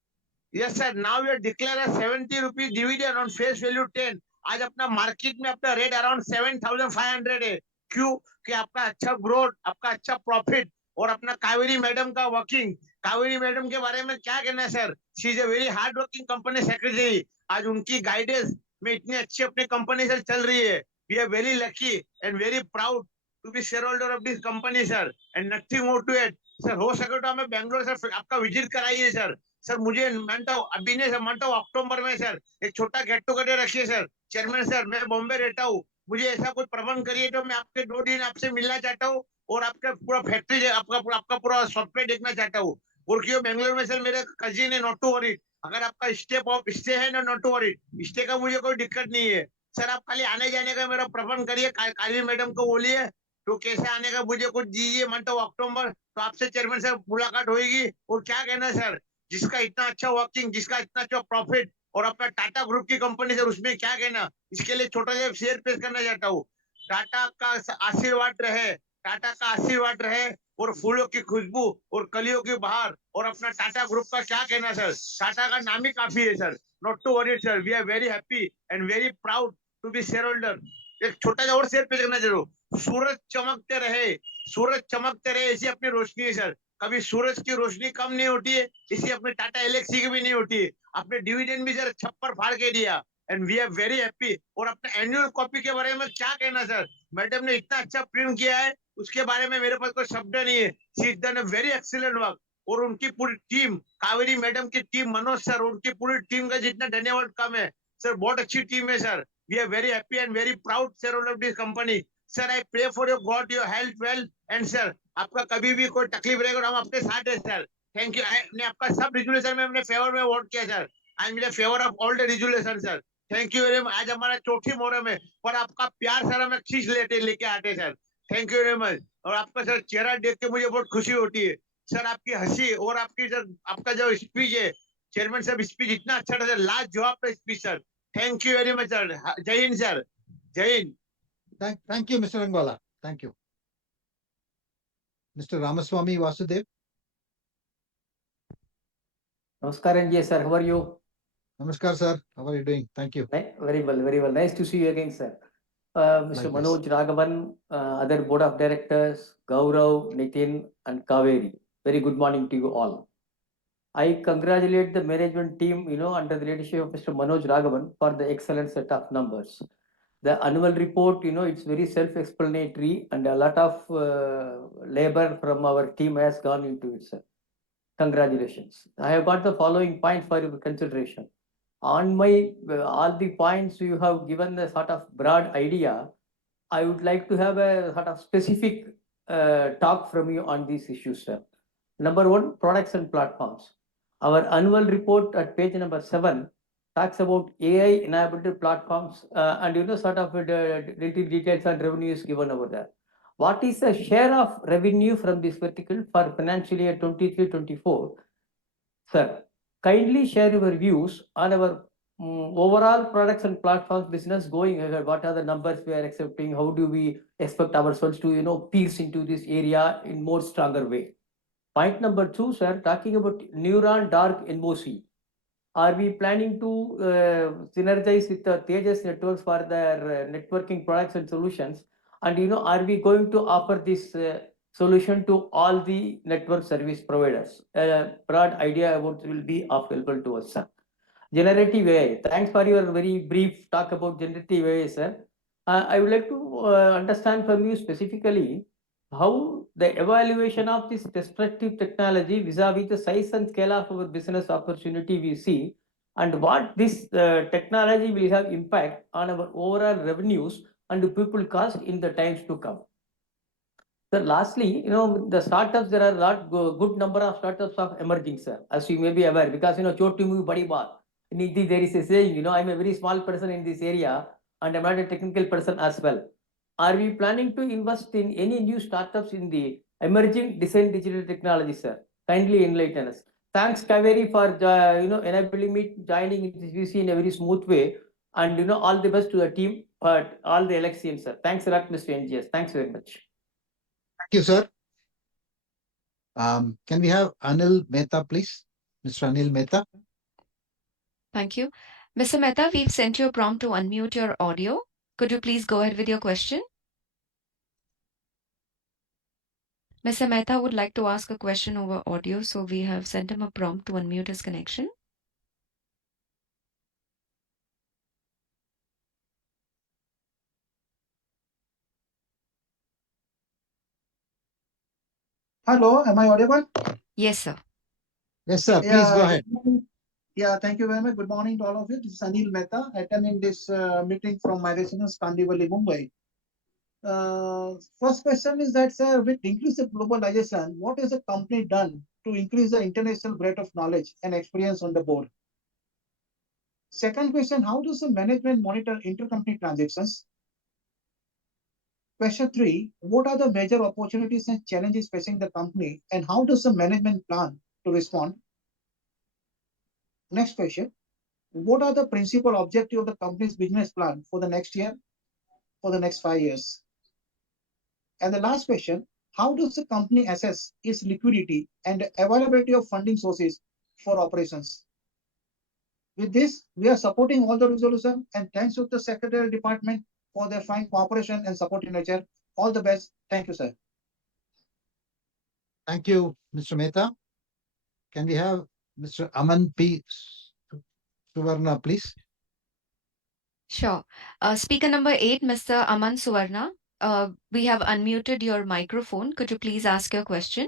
Yes sir. Now we are declare a 70 rupees dividend on face value 10. आज अपना market में अपना rate around 7,500 है. क्यों? कि आपका अच्छा ग्रोथ, आपका अच्छा प्रॉफिट और अपना कावेरी मैडम का वर्किंग. कावेरी मैडम के बारे में क्या कहना है sir? She is a very hard working company secretary. आज उनकी गाइडेंस में इतनी अच्छी अपनी कंपनी सर चल रही है. We are very lucky and very proud to be share holder of this company sir, and nothing more to it. Sir हो सके तो हमें बैंगलोर सर आपका विजिट कराइए सर. सर मुझे मानता हूँ अभी नहीं सर, मानता हूँ अक्टूबर में सर एक छोटा गेट टुगेदर रखिए सर. चेयरमैन सर, मैं बॉम्बे रहता हूँ, मुझे ऐसा कोई प्रबंध करिए तो मैं आपके 2 दिन आपसे मिलना चाहता हूँ और आपका पूरा फैक्ट्री आपका पूरा सॉफ्टवेयर देखना चाहता हूँ. और क्यों बेंगलोर में सर मेरे कजिन है, नॉट टू वरी. अगर आपका स्टे है ना, नॉट टू वरी, स्टे का मुझे कोई दिक्कत नहीं है सर. आप खाली आने जाने का मेरा प्रबंध करिए. काली मैडम को बोलिए तो कैसे आने का मुझे कुछ दीजिए. मानता हूँ अक्टूबर तो आपसे चेयरमैन सर मुलाकात होगी. और क्या कहना सर, जिसका इतना अच्छा वर्किंग, जिसका इतना अच्छा प्रॉफिट और अपना टाटा ग्रुप की कंपनी सर, उसमें क्या कहना. इसके लिए छोटा सा शेयर पेश करना चाहता हूँ. टाटा का आशीर्वाद रहे, टाटा का आशीर्वाद रहे और फूलों की खुशबू और कलियों की बहार और अपना टाटा ग्रुप का क्या कहना सर. टाटा का नाम ही काफी है sir. Not to worry sir, we are very happy and very proud to be share holder. एक छोटा सा और शेयर पेश करना जरूर. सूरज चमकते रहे, सूरज चमकते रहे, ऐसी अपनी रोशनी है सर. कभी सूरज की रोशनी कम नहीं होती है, इसी अपने टाटा एलेक्सी की भी नहीं होती है. आपने डिविडेंड भी सर छप्पर फाड़ के दिया. And we are very happy. और अपने एनुअल कॉपी के बारे में क्या कहना सर, मैडम ने इतना अच्छा प्रिंट किया है, उसके बारे में मेरे पास कोई शब्द नहीं है। She is done a very excellent work. और उनकी पूरी टीम, कावेरी मैडम की टीम, मनोज सर, उनकी पूरी टीम का जितना धन्यवाद कम है सर। बहुत अच्छी टीम है sir. We are very happy and very proud shareholder of this company. Sir I pray for your god your health well and sir आपका कभी भी कोई तकलीफ रहेगा हम आपके साथ है सर। Thank you. ने आपका सब रिजोल्यूशन में अपने फेवर में वोट किया sir. I am in favour of all the resolution sir. Thank you very much. आज हमारा चौथी मोहर्रम है पर आपका प्यार सर हमें खींच लेके आते sir. Thank you very much. और आपका सर चेहरा देख के मुझे बहुत खुशी होती है सर। आपकी हंसी और आपकी सर आपका जो स्पीच है चेयरमैन साहब, स्पीच इतना अच्छा था सर, लाजवाब speech sir. Thank you very much sir. जय हिंद सर। जय Hind. Thank you, Mr. Rangwala. Thank you. Mr. Ramaswamy Vasudev. Namaskar, NJ sir. How are you? Namaskar, sir. How are you doing? Thank you. Very well, very well. Nice to see you again, sir. Mr. Likewise. Manoj Raghavan, other board of directors, Gaurav, Nitin, and Kaveri. Very good morning to you all. I congratulate the management team, under the leadership of Mr. Manoj Raghavan for the excellent set of numbers. The annual report, it's very self-explanatory and a lot of labor from our team has gone into it, sir. Congratulations. I have got the following points for your consideration. On my all the points you have given a sort of broad idea, I would like to have a sort of specific talk from you on these issues, sir. Number one, products and platforms. Our annual report at page number 7 talks about AI enabled platforms and sort of little details and revenues given over there. What is the share of revenue from this vertical for financial year 23-24? Sir, kindly share your views on our overall products and platforms business going ahead. What are the numbers we are accepting? How do we expect ourselves to, pierce into this area in more stronger way? Point number 2, sir, talking about Neuron Dark NOC. Are we planning to synergize with the Tejas networks for their networking products and solutions? And are we going to offer this solution to all the network service providers? Broad idea about will be available to us, sir. Generative AI. Thanks for your very brief talk about generative AI, sir. I would like to understand from you specifically how the evaluation of this destructive technology vis-a-vis the size and scale of our business opportunity we see, and what this technology will have impact on our overall revenues and people cost in the times to come. So lastly, the startups, there are a lot good number of startups of emerging, sir, as you may be aware, because, choti mu badi baat. In Hindi, there is a saying, I'm a very small person in this area and I'm not a technical person as well. Are we planning to invest in any new startups in the emerging design digital technology, sir? Kindly enlighten us. Thanks, Kaveri, for, enabling me joining in this VC in a very smooth way. And, all the best to the team, all the Elxians, sir. Thanks a lot, Mr. NGS. Thanks very much. Thank you, sir. Can we have Anil Mehta, please? Mr. Anil Mehta. Thank you. Mr. Mehta, we've sent you a prompt to unmute your audio. Could you please go ahead with your question? Mr. Mehta would like to ask a question over audio, so we have sent him a prompt to unmute his connection. Hello, am I audible? Yes, sir. Yes, sir. Please go ahead. Yeah, thank you very much. Good morning to all of you. This is Anil Mehta, attending this meeting from my residence, Kandivali, Mumbai. First question is that, sir, with increased globalization, what has the company done to increase the international breadth of knowledge and experience on the board? Second question, how does the management monitor intercompany transactions? Question 3, what are the major opportunities and challenges facing the company, and how does the management plan to respond? Next question, what are the principal objectives of the company's business plan for the next year, for the next 5 years? And the last question, how does the company assess its liquidity and availability of funding sources for operations? With this, we are supporting all the resolution, and thanks to the Secretarial Department for their fine cooperation and supporting nature. All the best. Thank you, sir. Thank you, Mr. Mehta. Can we have Mr. Aman P. Suvarna, please? Sure. Speaker number 8, Mr. Aman Suvarna, we have unmuted your microphone. Could you please ask your question?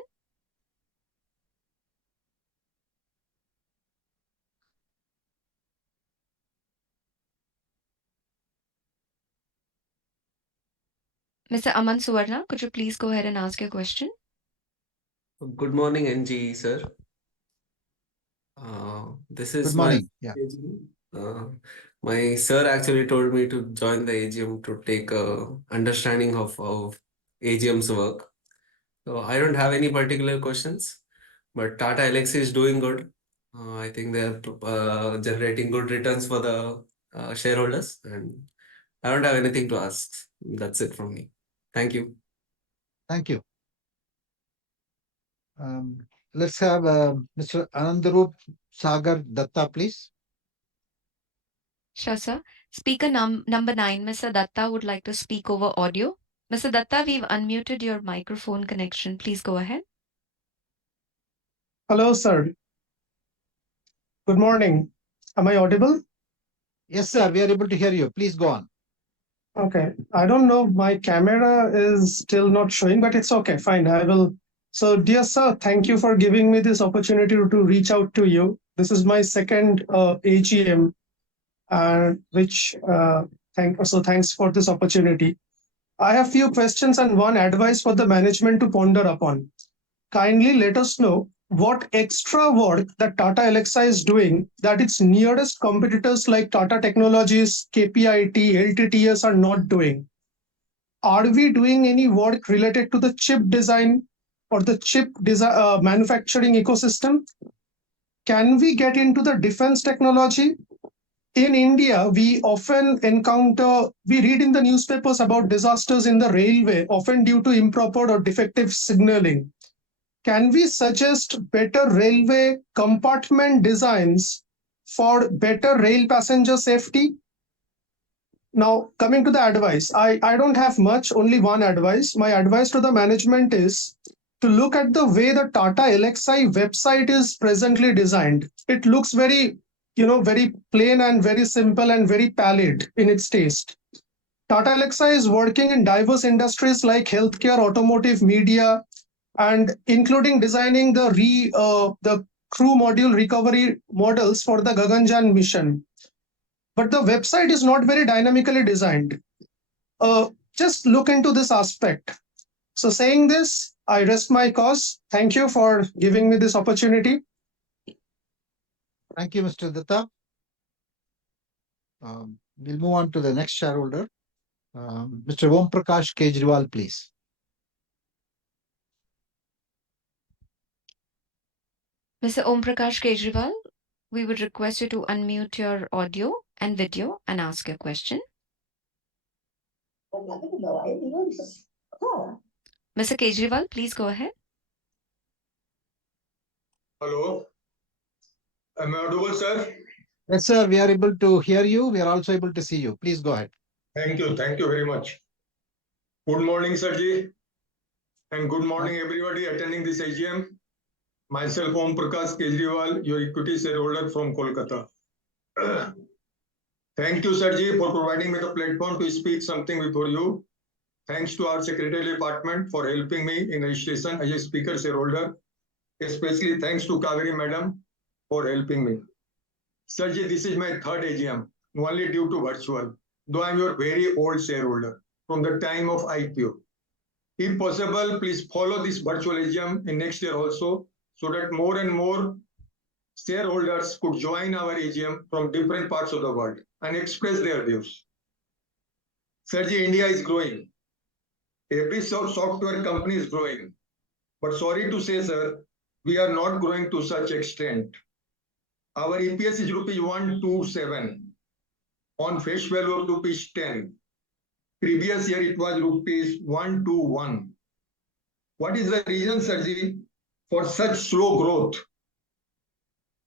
Mr. Aman Suvarna, could you please go ahead and ask your question? Good morning, NG sir. This is Good morning. Yeah. my sir actually told me to join the AGM to take a understanding of AGM's work. So I don't have any particular questions, but Tata Elxsi is doing good. I think they are generating good returns for the shareholders, and I don't have anything to ask. That's it from me. Thank you. Thank you. Let's have Mr. Anandarup Sagar Datta, please. Sure, sir. Speaker number 9, Mr. Datta would like to speak over audio. Mr. Datta, we've unmuted your microphone connection. Please go ahead. Hello, sir. Good morning. Am I audible? Yes, sir. We are able to hear you. Please go on. Okay. I don't know. My camera is still not showing, but it's okay. Fine. I will. So, dear sir, thank you for giving me this opportunity to reach out to you. This is my second AGM, thanks for this opportunity. I have few questions and one advice for the management to ponder upon. Kindly let us know what extra work that Tata Elxsi is doing that its nearest competitors like Tata Technologies, KPIT, LTTS are not doing. Are we doing any work related to the chip design or the chip manufacturing ecosystem? Can we get into the defense technology? In India, we often we read in the newspapers about disasters in the railway, often due to improper or defective signaling. Can we suggest better railway compartment designs for better rail passenger safety? Now, coming to the advice, I don't have much, only one advice. My advice to the management is to look at the way the Tata Elxsi website is presently designed. It looks very, very plain and very simple and very pallid in its taste. Tata Elxsi is working in diverse industries like healthcare, automotive, media, and including designing the crew module recovery models for the Gaganyaan mission. But the website is not very dynamically designed. Just look into this aspect. So saying this, I rest my cause. Thank you for giving me this opportunity. Thank you, Mr. Datta. We'll move on to the next shareholder. Mr. Om Prakash Kejriwal, please. Mr. Om Prakash Kejriwal, we would request you to unmute your audio and video and ask your question. Mr. Kejriwal, please go ahead. Hello. Am I audible, sir? Yes, sir. We are able to hear you. We are also able to see you. Please go ahead. Thank you. Thank you very much. Good morning, Sirji. And good morning, everybody attending this AGM. Myself, Om Prakash Kejriwal, your equity shareholder from Kolkata. Thank you, Sirji, for providing me the platform to speak something before you. Thanks to our secretary department for helping me in registration as a speaker shareholder. Especially thanks to Kaveri Madam for helping me. Sirji, this is my third AGM, only due to virtual, though I'm your very old shareholder from the time of IPO. If possible, please follow this virtual AGM in next year also, so that more and more shareholders could join our AGM from different parts of the world and express their views. Sirji, India is growing. Every software company is growing. But sorry to say, sir, we are not growing to such extent. Our EPS is rupees 127 on face value of rupees 10. Previous year it was rupees 121. What is the reason, Sirji, for such slow growth?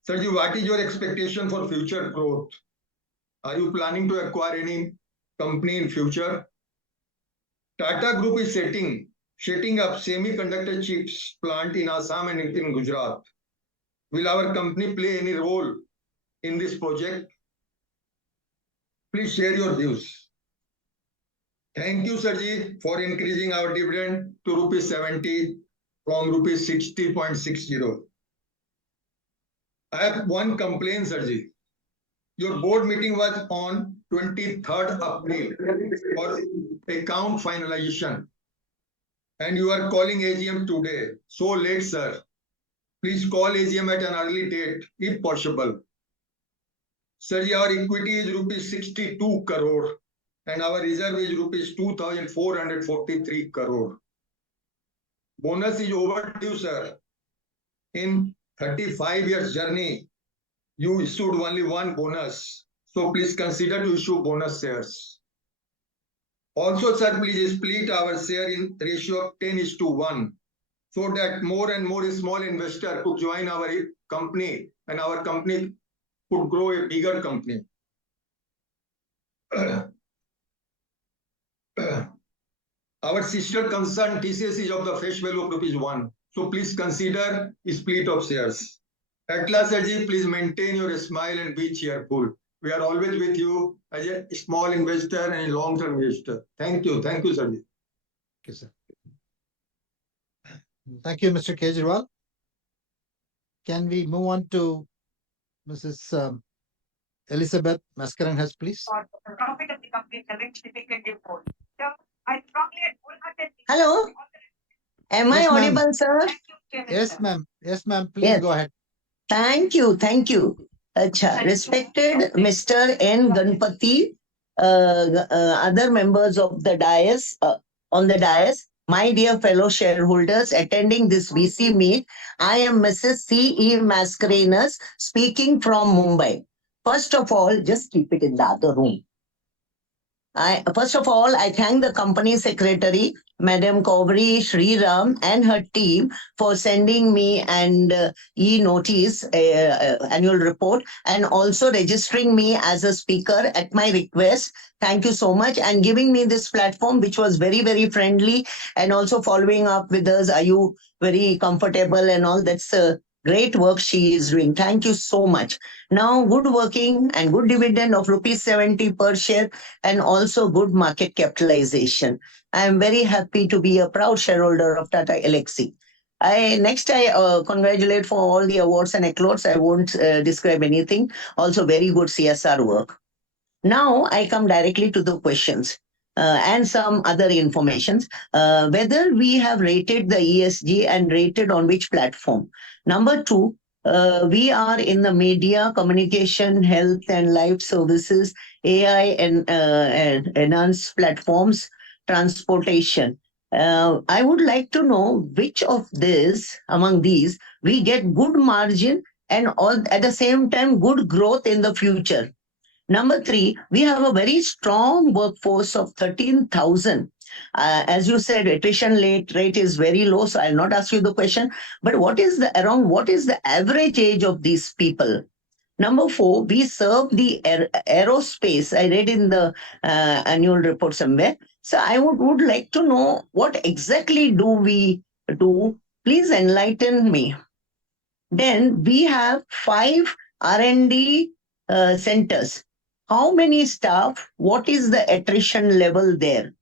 Sirji, what is your expectation for future growth? Are you planning to acquire any company in future? Tata Group is setting up semiconductor chips plant in Assam and in Gujarat. Will our company play any role in this project? Please share your views. Thank you, Sirji, for increasing our dividend to rupees 70 from rupees 60.60. I have one complaint, Sirji. Your board meeting was on 23rd April for account finalization. And you are calling AGM today. So late, sir. Please call AGM at an early date, if possible. Sir, our equity is rupees 62 crore and our reserve is rupees 2,443 crore. Bonus is overdue, sir. In 35 years journey, you issued only one bonus. So please consider to issue bonus shares. Also, sir, please split our share in ratio of 10:1 so that more and more small investor could join our company and our company could grow a bigger company. Our sister concern TCS is of the face value of ₹1. So please consider a split of shares. At last, Ajay, please maintain your smile and be cheerful. We are always with you as a small investor and a long-term investor. Thank you. Thank you, Sajid. Okay, sir. Thank you, Mr. Kejriwal. Can we move on to Mrs. Elizabeth Mascarenhas, please? Profit of the company is a rich indicative role. So I strongly and wholeheartedly. Hello. Am I Yes, ma'am. audible, sir? Yes, ma'am. Yes, ma'am. Please Yes. go ahead. Thank you. Thank you. Acha, respected Mr. N. Ganpati, other members of the dais, on the dais, my dear fellow shareholders attending this VC meet, I am Mrs. C.E. Mascarenhas speaking from Mumbai. First of all, just keep it in the other room. First of all, I thank the company secretary, Madam Kauri Sriram, and her team for sending me an e-notice annual report and also registering me as a speaker at my request. Thank you so much and giving me this platform, which was very, very friendly, and also following up with us. Are you very comfortable and all? That's great work she is doing. Thank you so much. Now, good working and good dividend of rupees 70 per share and also good market capitalization. I am very happy to be a proud shareholder of Tata Elxsi. I congratulate for all the awards and accolades. I won't describe anything. Also, very good CSR work. Now I come directly to the questions and some other informations. Whether we have rated the ESG and rated on which platform. Number two, we are in the media, communication, health and life services, AI and enhanced platforms, transportation. I would like to know which of this, among these, we get good margin and all at the same time good growth in the future. Number three, we have a very strong workforce of 13,000. As you said, attrition rate is very low, so I'll not ask you the question. But what is the average age of these people? Number four, we serve the aerospace. I read in the annual report somewhere. So I would like to know what exactly do we do? Please enlighten me. Then we have 5 R&D centers. How many staff? What is the attrition level there?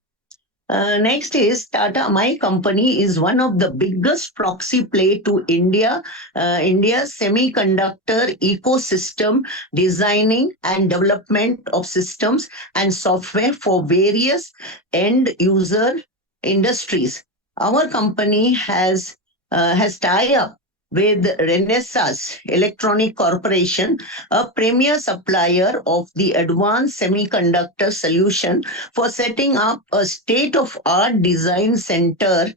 Next is Tata. My company is one of the biggest proxy play to India's semiconductor ecosystem, designing and development of systems and software for various end user industries. Our company has tie up with Renesas Electronic Corporation, a premier supplier of the advanced semiconductor solution for setting up a state-of-art design center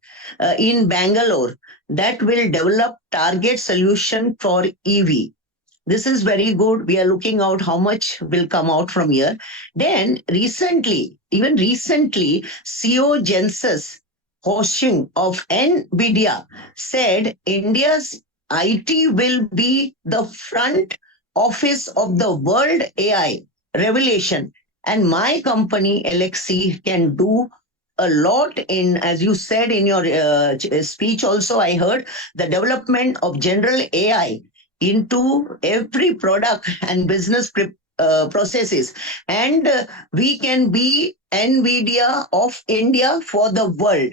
in Bangalore that will develop target solution for EV. This is very good. We are looking out how much will come out from here. Then even recently, CEO Jensen Hoshing of NVIDIA said India's IT will be the front office of the world AI revelation. And my company, Elxsi, can do a lot in, as you said in your speech also, I heard, the development of general AI into every product and business processes, and we can be NVIDIA of India for the world.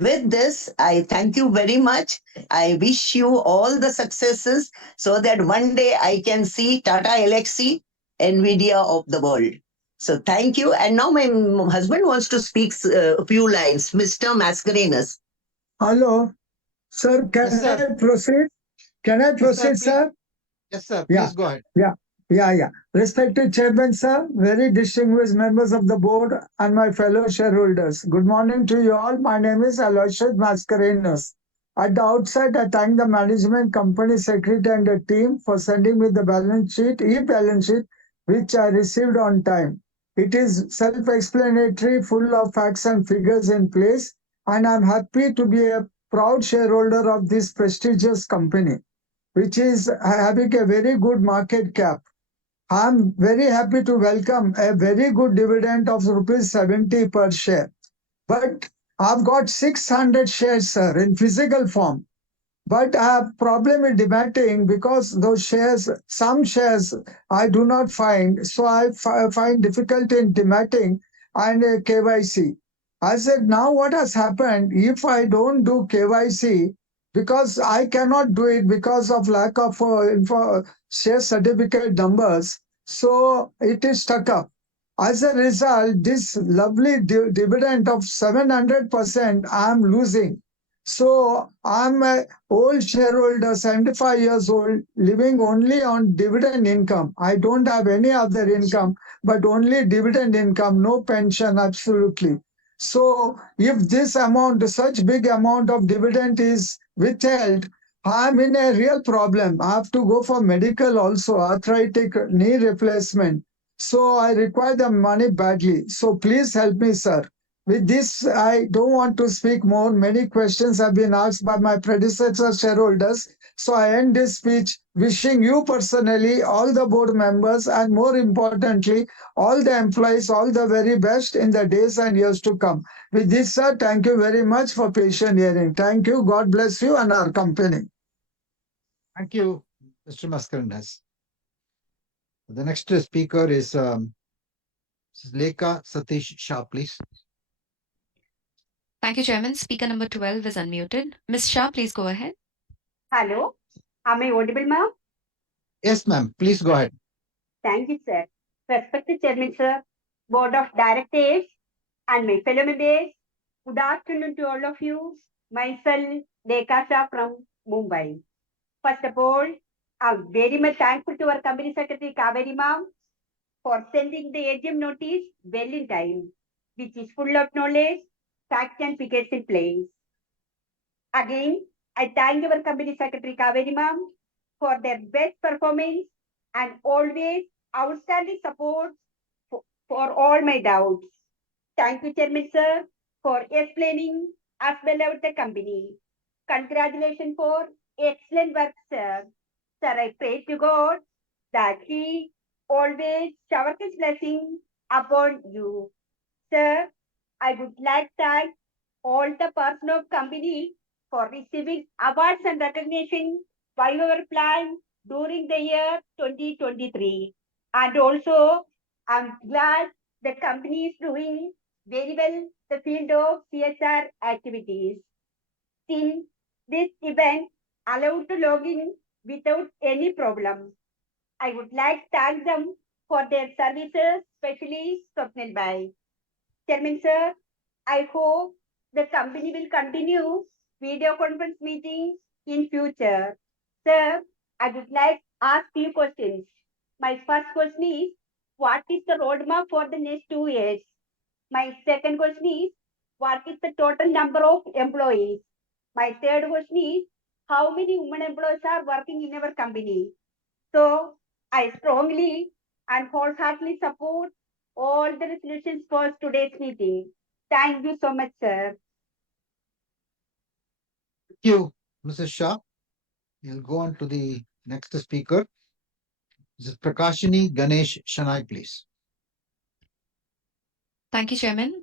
With this, I thank you very much. I wish you all the successes so that one day I can see Tata Elxsi, NVIDIA of the world. So thank you. And now my husband wants to speak a few lines. Mr. Mascarenas. Hello, sir. Can Yes, sir. I proceed? Can I Yes, sir. proceed, sir? Yes, sir. Yeah, Please go ahead. yeah. Respected Chairman, sir, very distinguished members of the board, and my fellow shareholders. Good morning to you all. My name is Elxsi Mascarenas. At the outset, I thank the management, company secretary, and the team for sending me the balance sheet, e-balance sheet, which I received on time. It is self-explanatory, full of facts and figures in place, and I'm happy to be a proud shareholder of this prestigious company, which is having a very good market cap. I'm very happy to welcome a very good dividend of rupees 70 per share. But I've got 600 shares, sir, in physical form. But I have problem in debating because those shares, some shares I do not find. So I find difficulty in debating and KYC. I said, now what has happened if I don't do KYC, because I cannot do it because of lack of share certificate numbers. So it is stuck up. As a result, this lovely dividend of 700% I'm losing. So I'm a old shareholder, 75 years old, living only on dividend income. I don't have any other income, but only dividend income, no pension, absolutely. So if this amount, such big amount of dividend is withheld, I'm in a real problem. I have to go for medical also, arthritic knee replacement. So I require the money badly. So please help me, sir. With this, I don't want to speak more. Many questions have been asked by my predecessor shareholders. So I end this speech wishing you personally, all the board members, and more importantly, all the employees, all the very best in the days and years to come. With this, sir, thank you very much for patient hearing. Thank you. God bless you and our company. Thank you, Mr. Mascarenas. The next speaker is Mrs. Lekha Satish Shah, please. Thank you, Chairman. Speaker number 12 is unmuted. Ms. Shah, please go ahead. Hello, am I audible, ma'am? Yes, ma'am. Please go ahead. Thank you, sir. Respected Chairman, sir, Board of Directors, and my fellow members, good afternoon to all of you. Myself, Lekha Shah from Mumbai. First of all, I'm very much thankful to our Company Secretary, Kaveri ma'am, for sending the AGM notice well in time, which is full of knowledge, facts, and figures in place. Again, I thank our Company Secretary, Kaveri ma'am, for their best performance and always outstanding support for all my doubts. Thank you, Chairman sir, for explaining as well about the company. Congratulations for excellent work, sir. Sir, I pray to God that He always shower His blessing upon you. Sir, I would like to thank all the personnel of company for receiving awards and recognition by our plan during the year 2023. And also, I'm glad the company is doing very well the field of CSR activities. Since this event allowed to log in without any problem, I would like to thank them for their services, especially Swapnil Bhai. Chairman sir, I hope the company will continue video conference meetings in future. Sir, I would like to ask few questions. My first question is, what is the roadmap for the next 2 years? My second question is, what is the total number of employees? My third question is, how many women employees are working in our company? So I strongly and wholeheartedly support all the resolutions for today's meeting. Thank you so much, sir. Thank you, Mrs. Shah. We'll go on to the next speaker. This is Prakashini Ganesh Shanai, please. Thank you, Chairman.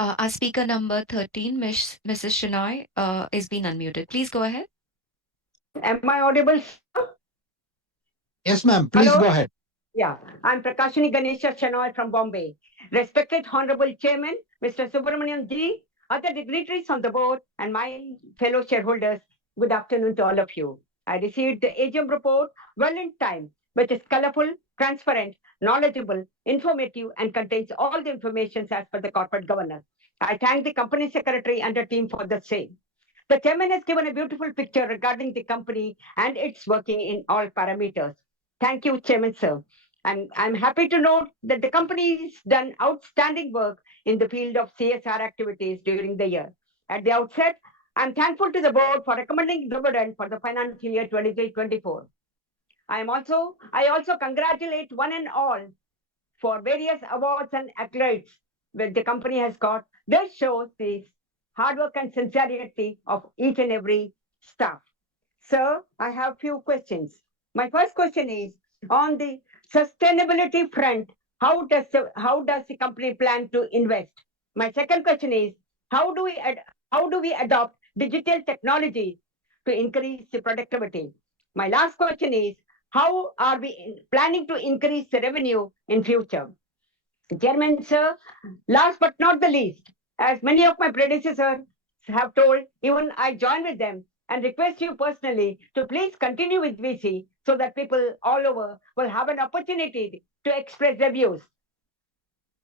Our speaker number 13, Mrs. Shinoy, is being unmuted. Please go ahead. Am I audible? Yes, ma'am. Please Hello? go ahead. Yeah, I'm Prakashini Ganesha Shenoy from Bombay. Respected Honorable Chairman, Mr. Subramanian Ji, other dignitaries on the board, and my fellow shareholders, good afternoon to all of you. I received the AGM report well in time, which is colorful, transparent, knowledgeable, informative, and contains all the information as per the corporate governance. I thank the company secretary and the team for the same. The chairman has given a beautiful picture regarding the company and its working in all parameters. Thank you, Chairman, sir. I'm happy to note that the company has done outstanding work in the field of CSR activities during the year. At the outset, I'm thankful to the board for recommending dividend for the financial year 23-24. I also congratulate one and all for various awards and accolades that the company has got. This shows the hard work and sincerity of each and every staff. Sir, I have few questions. My first question is on the sustainability front. How does the company plan to invest? My second question is how do we adopt digital technology to increase the productivity? My last question is how are we planning to increase the revenue in future? Chairman, sir, last but not the least, as many of my predecessors have told, even I join with them and request you personally to please continue with VC so that people all over will have an opportunity to express their views.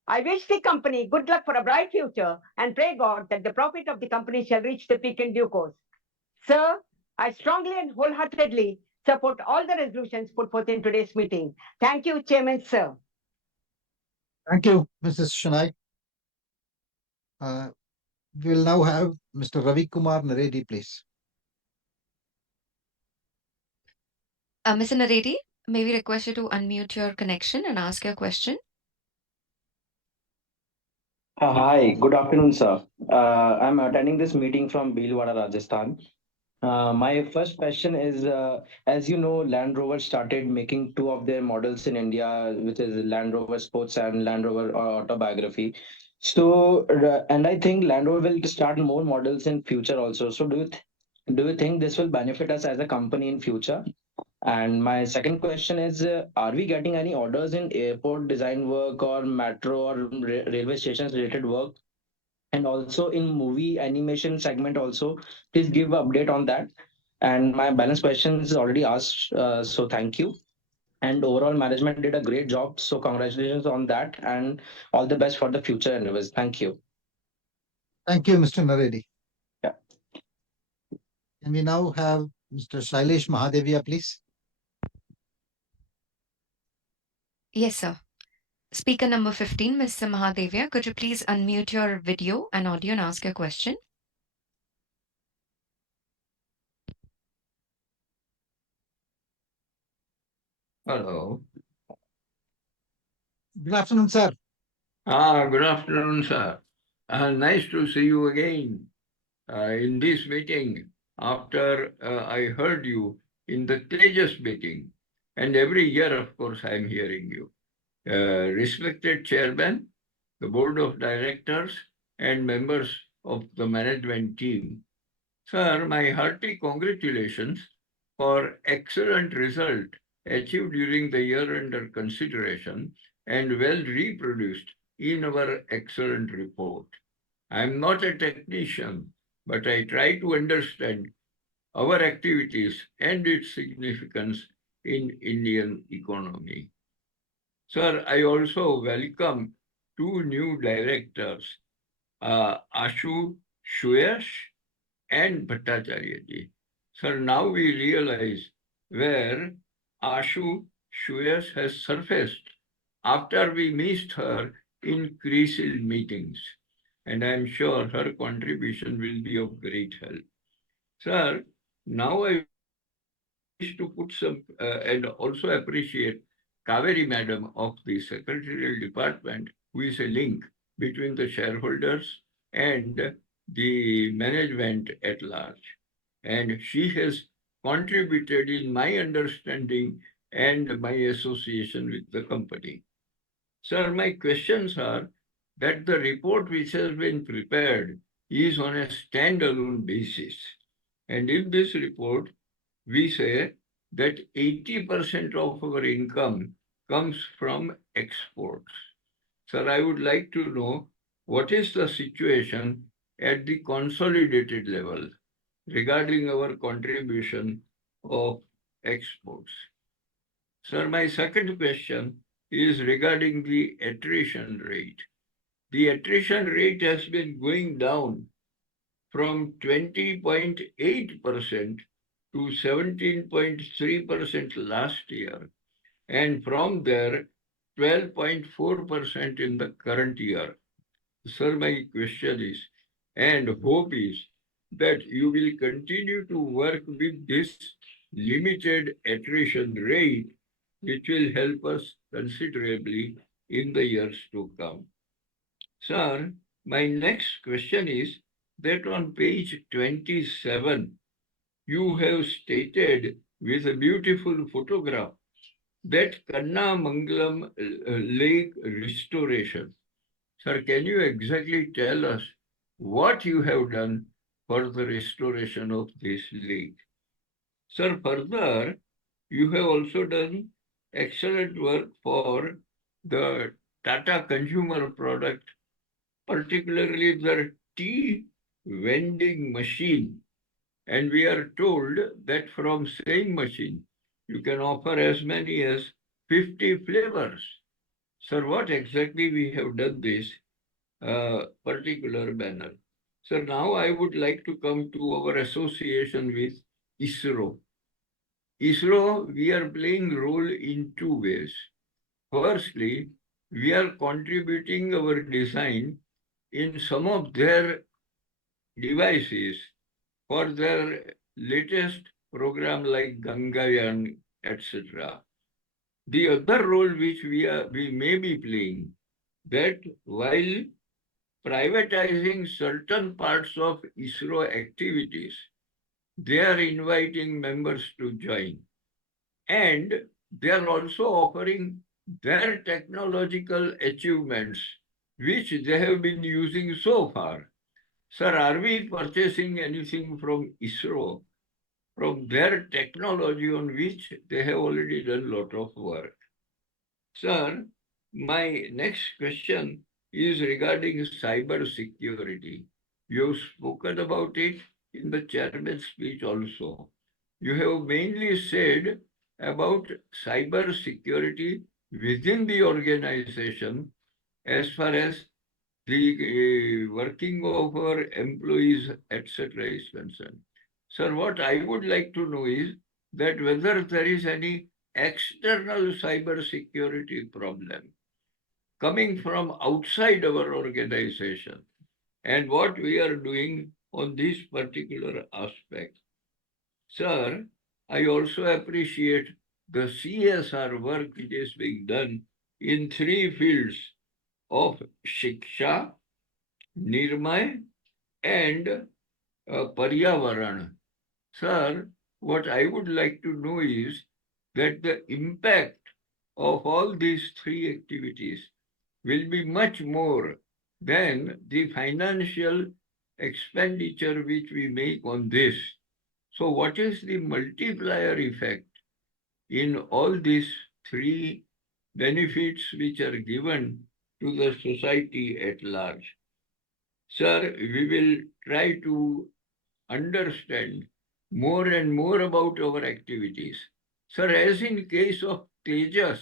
I wish the company good luck for a bright future and pray God that the profit of the company shall reach the peak in due course. Sir, I strongly and wholeheartedly support all the resolutions put forth in today's meeting. Thank you, Chairman, sir. Thank you, Mrs. Shanaik. Uh, we will now have Mr. Ravi Kumar Naredi, please. Mr. Naredi, may we request you to unmute your connection and ask your question? Hi, good afternoon, sir. I'm attending this meeting from Bhilwara, Rajasthan. My first question is, as you know, Land Rover started making two of their models in India, which is Land Rover Sports and Land Rover Autobiography. So, and I think Land Rover will start more models in future also. So, do you think this will benefit us as a company in future? And my second question is, are we getting any orders in airport design work or metro or railway stations related work? And also in movie animation segment also, please give update on that. And my balance question is already asked, so thank you. And overall management did a great job, so congratulations on that and all the best for the future endeavors. Thank you. Thank you, Mr. Naredi. Yeah. And we now have Mr. Shailesh Mahadevia, please. Yes, sir. Speaker number 15, Mr. Mahadevia, could you please unmute your video and audio and ask your question? Hello. Good afternoon, sir. Good afternoon, sir. Nice to see you again in this meeting after I heard you in the Tejas meeting. And every year, of course, I'm hearing you. Respected Chairman, the Board of Directors, and members of the management team. Sir, my hearty congratulations for excellent result achieved during the year under consideration and well reproduced in our excellent report. I am not a technician, but I try to understand our activities and its significance in Indian economy. Sir, I also welcome two new directors, Ashu Shuyash and Bhattacharya ji. Sir, now we realize where Ashu Shuyash has surfaced after we missed her in CRISIL meetings. And I'm sure her contribution will be of great help. Sir, now I wish to put some and also appreciate Kaveri Madam of the Secretarial Department, who is a link between the shareholders and the management at large. And she has contributed in my understanding and my association with the company. Sir, my questions are that the report which has been prepared is on a standalone basis. And in this report, we say that 80% of our income comes from exports. Sir, I would like to know what is the situation at the consolidated level regarding our contribution of exports. Sir, my second question is regarding the attrition rate. The attrition rate has been going down from 20.8% to 17.3% last year, and from there, 12.4% in the current year. Sir, my question is, and hope is, that you will continue to work with this limited attrition rate, which will help us considerably in the years to come. Sir, my next question is that on page 27, you have stated with a beautiful photograph that Kanna Mangalam lake restoration. Sir, can you exactly tell us what you have done for the restoration of this lake? Sir, further, you have also done excellent work for the Tata consumer product, particularly the tea vending machine. And we are told that from same machine, you can offer as many as 50 flavors. Sir, what exactly we have done this particular banner? Sir, now I would like to come to our association with ISRO. ISRO, we are playing role in two ways. Firstly, we are contributing our design in some of their devices for their latest program like Gangayaan, etc. The other role which we may be playing, that while privatizing certain parts of ISRO activities, they are inviting members to join. And they are also offering their technological achievements, which they have been using so far. Sir, are we purchasing anything from ISRO, from their technology on which they have already done a lot of work? Sir, my next question is regarding cyber security. You have spoken about it in the chairman's speech also. You have mainly said about cyber security within the organization as far as the working of our employees, etc., is concerned. Sir, what I would like to know is that whether there is any external cyber security problem coming from outside our organization and what we are doing on this particular aspect. Sir, I also appreciate the CSR work which is being done in three fields of Shiksha, Nirmay, and Paryavaran. Sir, what I would like to know is that the impact of all these three activities will be much more than the financial expenditure which we make on this. So what is the multiplier effect in all these three benefits which are given to the society at large? Sir, we will try to understand more and more about our activities. Sir, as in case of Tejas,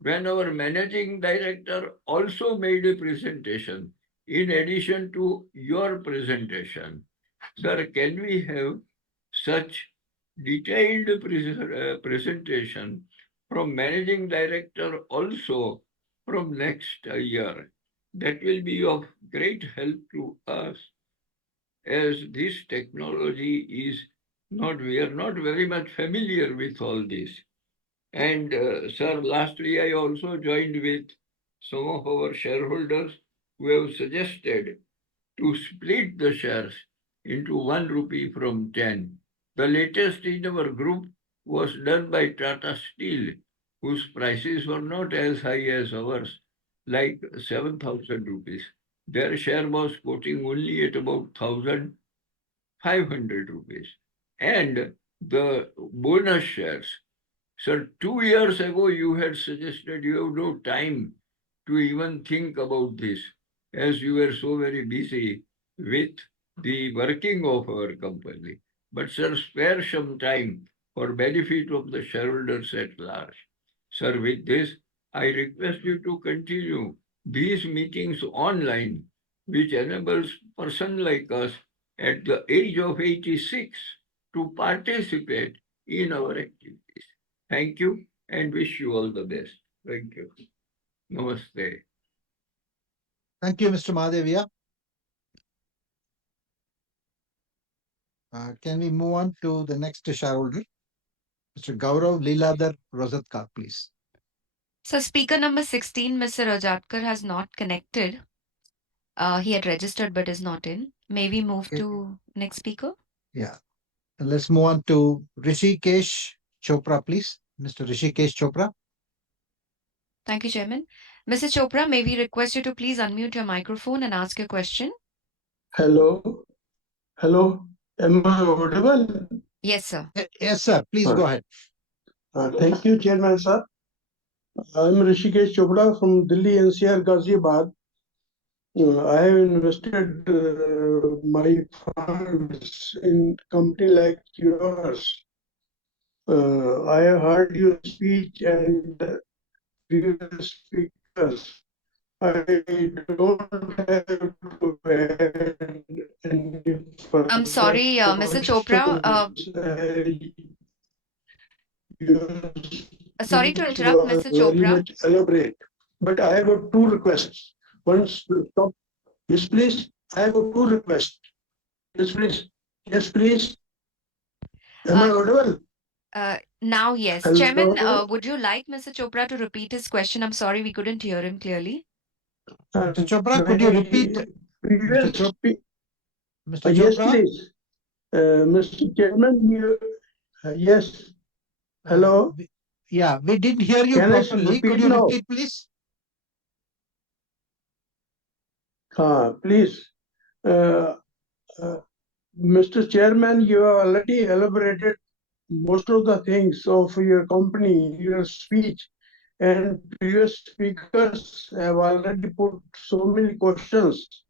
when our managing director also made a presentation in addition to your presentation. Sir, can we have such detailed presentation from managing director also from next year? That will be of great help to us, as this technology is not, we are not very much familiar with all this. And sir, lastly, I also joined with some of our shareholders who have suggested to split the shares into 1 rupee from 10. The latest in our group was done by Tata Steel, whose prices were not as high as ours, like 7,000 rupees. Their share was quoting only at about 1,500 rupees. And the bonus shares Sir, 2 years ago you had suggested you have no time to even think about this, as you were so very busy with the working of our company. But sir, spare some time for benefit of the shareholders at large. Sir, with this, I request you to continue these meetings online, which enables person like us at the age of 86 to participate in our activities. Thank you and wish you all the best. Thank you. Namaste. Thank you, Mr. Mahadevia. Can we move on to the next shareholder? Mr. Gaurav Leeladhar Rosatkar, please. So, speaker number 16, Mr. Rajatkar, has not connected. He had registered but is not in. May we move to next speaker? Yeah. Let's move on to Rishikesh Chopra, please. Mr. Rishikesh Chopra. Thank you, Chairman. Mr. Chopra, may we request you to please unmute your microphone and ask your question? Hello. Hello. Am I audible? Yes, sir. Yes, sir. Please go ahead. Thank you, Chairman, sir. I'm Rishikesh Chopra from Delhi NCR Ghaziabad. I have invested my funds in company like yours. I have heard your speech and previous speakers. I don't have to add any I'm further sorry, Mr. Chopra. questions. Your Sorry to speech interrupt, was Mr. very Chopra. much elaborate. But I have got two requests. One, stop. Yes, please. I have got two requests. Yes, please. Yes, please. Am I audible? Now, yes. Hello? Chairman, would you like Mr. Chopra to repeat his question? I'm sorry, we couldn't hear him clearly. Mr. Chopra, could you repeat? Mr. Chopra? Mr. Yes, Chopra? please. Mr. Chairman, yes. Hello? Yeah, we didn't hear you Can I properly. Could repeat you now? repeat, please? Please. Mr. Chairman, you have already elaborated most of the things of your company, your speech, and previous speakers have already put so many questions.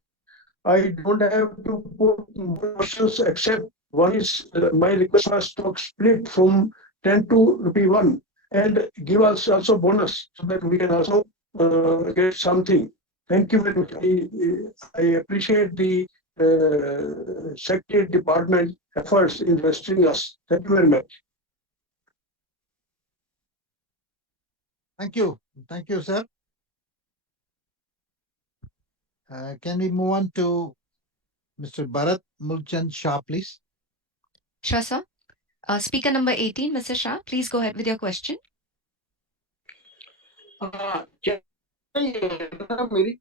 I don't have to put more questions except one is my request was stock split from 10 to rupee 1 and give us also bonus so that we can also get something. Thank you very much. I appreciate the Secretary Department efforts in investing us. Thank you very much. Thank you. Thank you, sir. Can we move on to Mr. Bharat Mulchand Shah, please? Sure, sir. Speaker number 18, Mr. Shah, please go ahead with your question. मेरी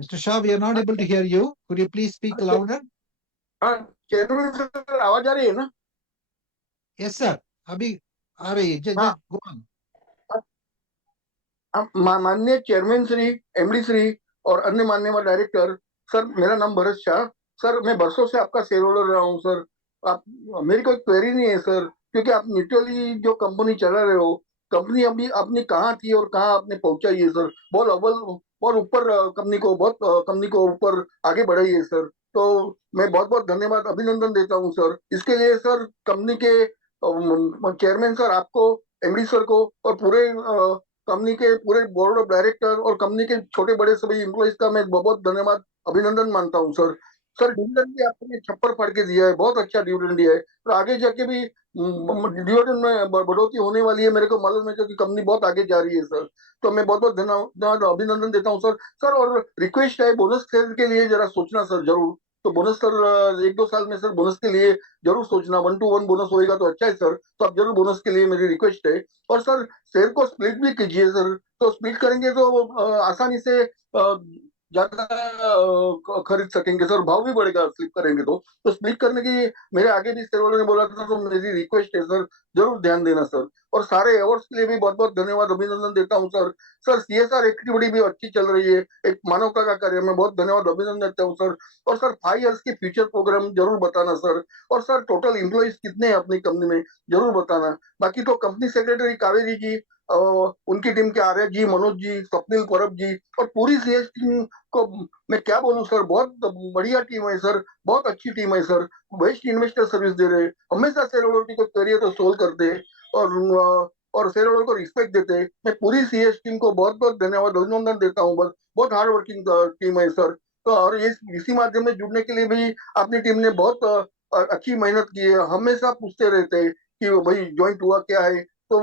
Mr. Shah, we are not able to hear you. Could you please speak louder? Channel से आवाज आ रही है ना? Yes, sir. अभी आ रही है. Just go on. माननीय चेयरमैन श्री, एमडी श्री और अन्य माननीय डायरेक्टर, सर मेरा नाम भरत शाह, सर मैं बरसों से आपका शेयर होल्डर रहा हूं सर. आप मेरी कोई क्वेरी नहीं है सर, क्योंकि आप न्यूट्रली जो कंपनी चला रहे हो, कंपनी अभी अपनी कहाँ थी और कहाँ आपने पहुंचाई है सर. बहुत अव्वल और ऊपर कंपनी को ऊपर आगे बढ़ाई है सर. तो मैं बहुत बहुत धन्यवाद अभिनंदन देता हूं सर. इसके लिए सर कंपनी के चेयरमैन सर आपको, एमडी सर को और पूरे कंपनी के पूरे बोर्ड ऑफ डायरेक्टर और कंपनी के छोटे बड़े सभी एम्प्लॉइज का मैं बहुत धन्यवाद अभिनंदन मानता हूं सर. सर डिविडेंड भी आपने छप्पर फाड़ के दिया है, बहुत अच्छा डिविडेंड दिया है. तो आगे जाके भी डिविडेंड में बढ़ोतरी होने वाली है, मेरे को मालूम है, क्योंकि कंपनी बहुत आगे जा रही है सर. तो मैं बहुत बहुत धन्यवाद अभिनंदन देता हूँ सर. सर और रिक्वेस्ट है, बोनस के लिए जरा सोचना सर जरूर. तो बोनस सर 1-2 साल में सर बोनस के लिए जरूर सोचना. 1-to-1 बोनस होएगा तो अच्छा है सर. तो आप जरूर बोनस के लिए मेरी रिक्वेस्ट है. और सर शेयर को स्प्लिट भी कीजिए सर. तो स्प्लिट करेंगे तो आसानी से ज्यादा खरीद सकेंगे सर, भाव भी बढ़ेगा स्लिप करेंगे तो स्प्लिट करने की मेरे आगे भी शेयर होल्डर ने बोला था, तो मेरी रिक्वेस्ट है सर, जरूर ध्यान देना सर। और सारे अवार्ड्स के लिए भी बहुत बहुत धन्यवाद, अभिनंदन देता हूँ सर। सर सीएसआर एक्टिविटी भी अच्छी चल रही है, एक मानवता का कार्य, मैं बहुत धन्यवाद अभिनंदन देता हूँ सर। और सर 5 इयर्स की फ्यूचर प्रोग्राम जरूर बताना सर। और सर टोटल एम्प्लॉइज कितने हैं अपनी कंपनी में, जरूर बताना। बाकी तो कंपनी सेक्रेटरी कावेरी जी, उनकी टीम के आर्य जी, मनोज जी, स्वप्निल परब जी और पूरी सीएस टीम को मैं क्या बोलूं सर, बहुत बढ़िया टीम है सर, बहुत अच्छी टीम है सर। बेस्ट इन्वेस्टर सर्विस दे रहे हैं, हमेशा शेयर होल्डर को करिए तो सोल्व करते हैं और शेयर होल्डर को रिस्पेक्ट देते हैं। मैं पूरी सीएस टीम को बहुत बहुत धन्यवाद अभिनंदन देता हूँ, बस बहुत हार्ड वर्किंग टीम है सर। तो और इसी माध्यम में जुड़ने के लिए भी अपनी टीम ने बहुत अच्छी मेहनत की है, हमेशा पूछते रहते हैं कि भाई ज्वाइंट हुआ क्या है। तो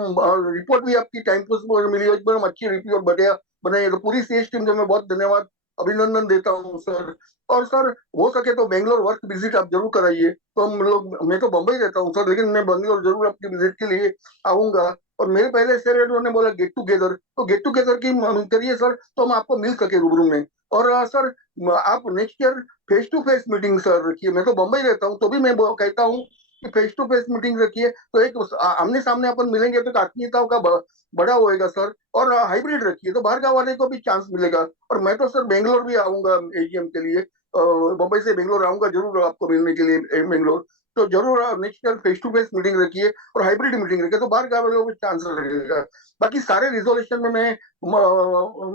रिपोर्ट भी आपकी टाइम पर मिली, एकदम अच्छी रिपोर्ट बढ़िया बनाई है। तो पूरी सीएस टीम को मैं बहुत धन्यवाद अभिनंदन देता हूँ सर। और सर हो सके तो बेंगलोर वर्क विजिट आप जरूर कराइए। तो हम लोग, मैं तो बम्बई रहता हूँ सर, लेकिन मैं बेंगलोर जरूर आपकी विजिट के लिए आऊंगा। और मेरे पहले शेयर ने बोला गेट टुगेदर, तो गेट टुगेदर की करिए सर, तो हम आपको मिल सके रूबरू में। और सर आप next year face to face meeting sir रखिए, मैं तो बम्बई रहता हूँ तो भी मैं कहता हूँ कि फेस टू फेस मीटिंग रखिए, तो एक आमने सामने अपन मिलेंगे तो एक आत्मीयताओं का बड़ा होएगा सर। और हाइब्रिड रखिए तो बाहर गाँव वाले को भी चांस मिलेगा। और मैं तो सर बेंगलोर भी आऊंगा एजीएम के लिए, मुंबई से बेंगलोर आऊंगा जरूर आपको मिलने के लिए बेंगलोर। तो जरूर next year face to face meeting रखिए और हाइब्रिड मीटिंग रखिए, तो बाहर गाँव वालों को भी चांस रहेगा। बाकी सारे रिजोल्यूशन में मैं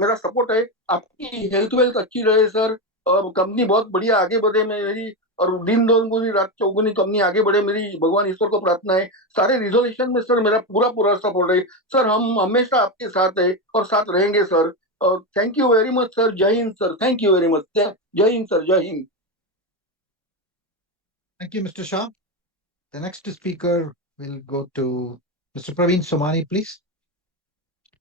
मेरा सपोर्ट है। आपकी हेल्थ वेल्थ अच्छी रहे सर, और कंपनी बहुत बढ़िया आगे बढ़े मेरी, और दिन दोगुनी रात चौगुनी कंपनी आगे बढ़े, मेरी भगवान ईश्वर को प्रार्थना है। सारे रिजोल्यूशन में सर मेरा पूरा पूरा सपोर्ट है सर, हम हमेशा आपके साथ है और साथ रहेंगे sir. Thank you very much sir, जय हिंद sir, thank you very much, जय हिंद सर, जय Hind. Thank you, Mr. Shah. The next speaker will go to Mr. Praveen Somani, please.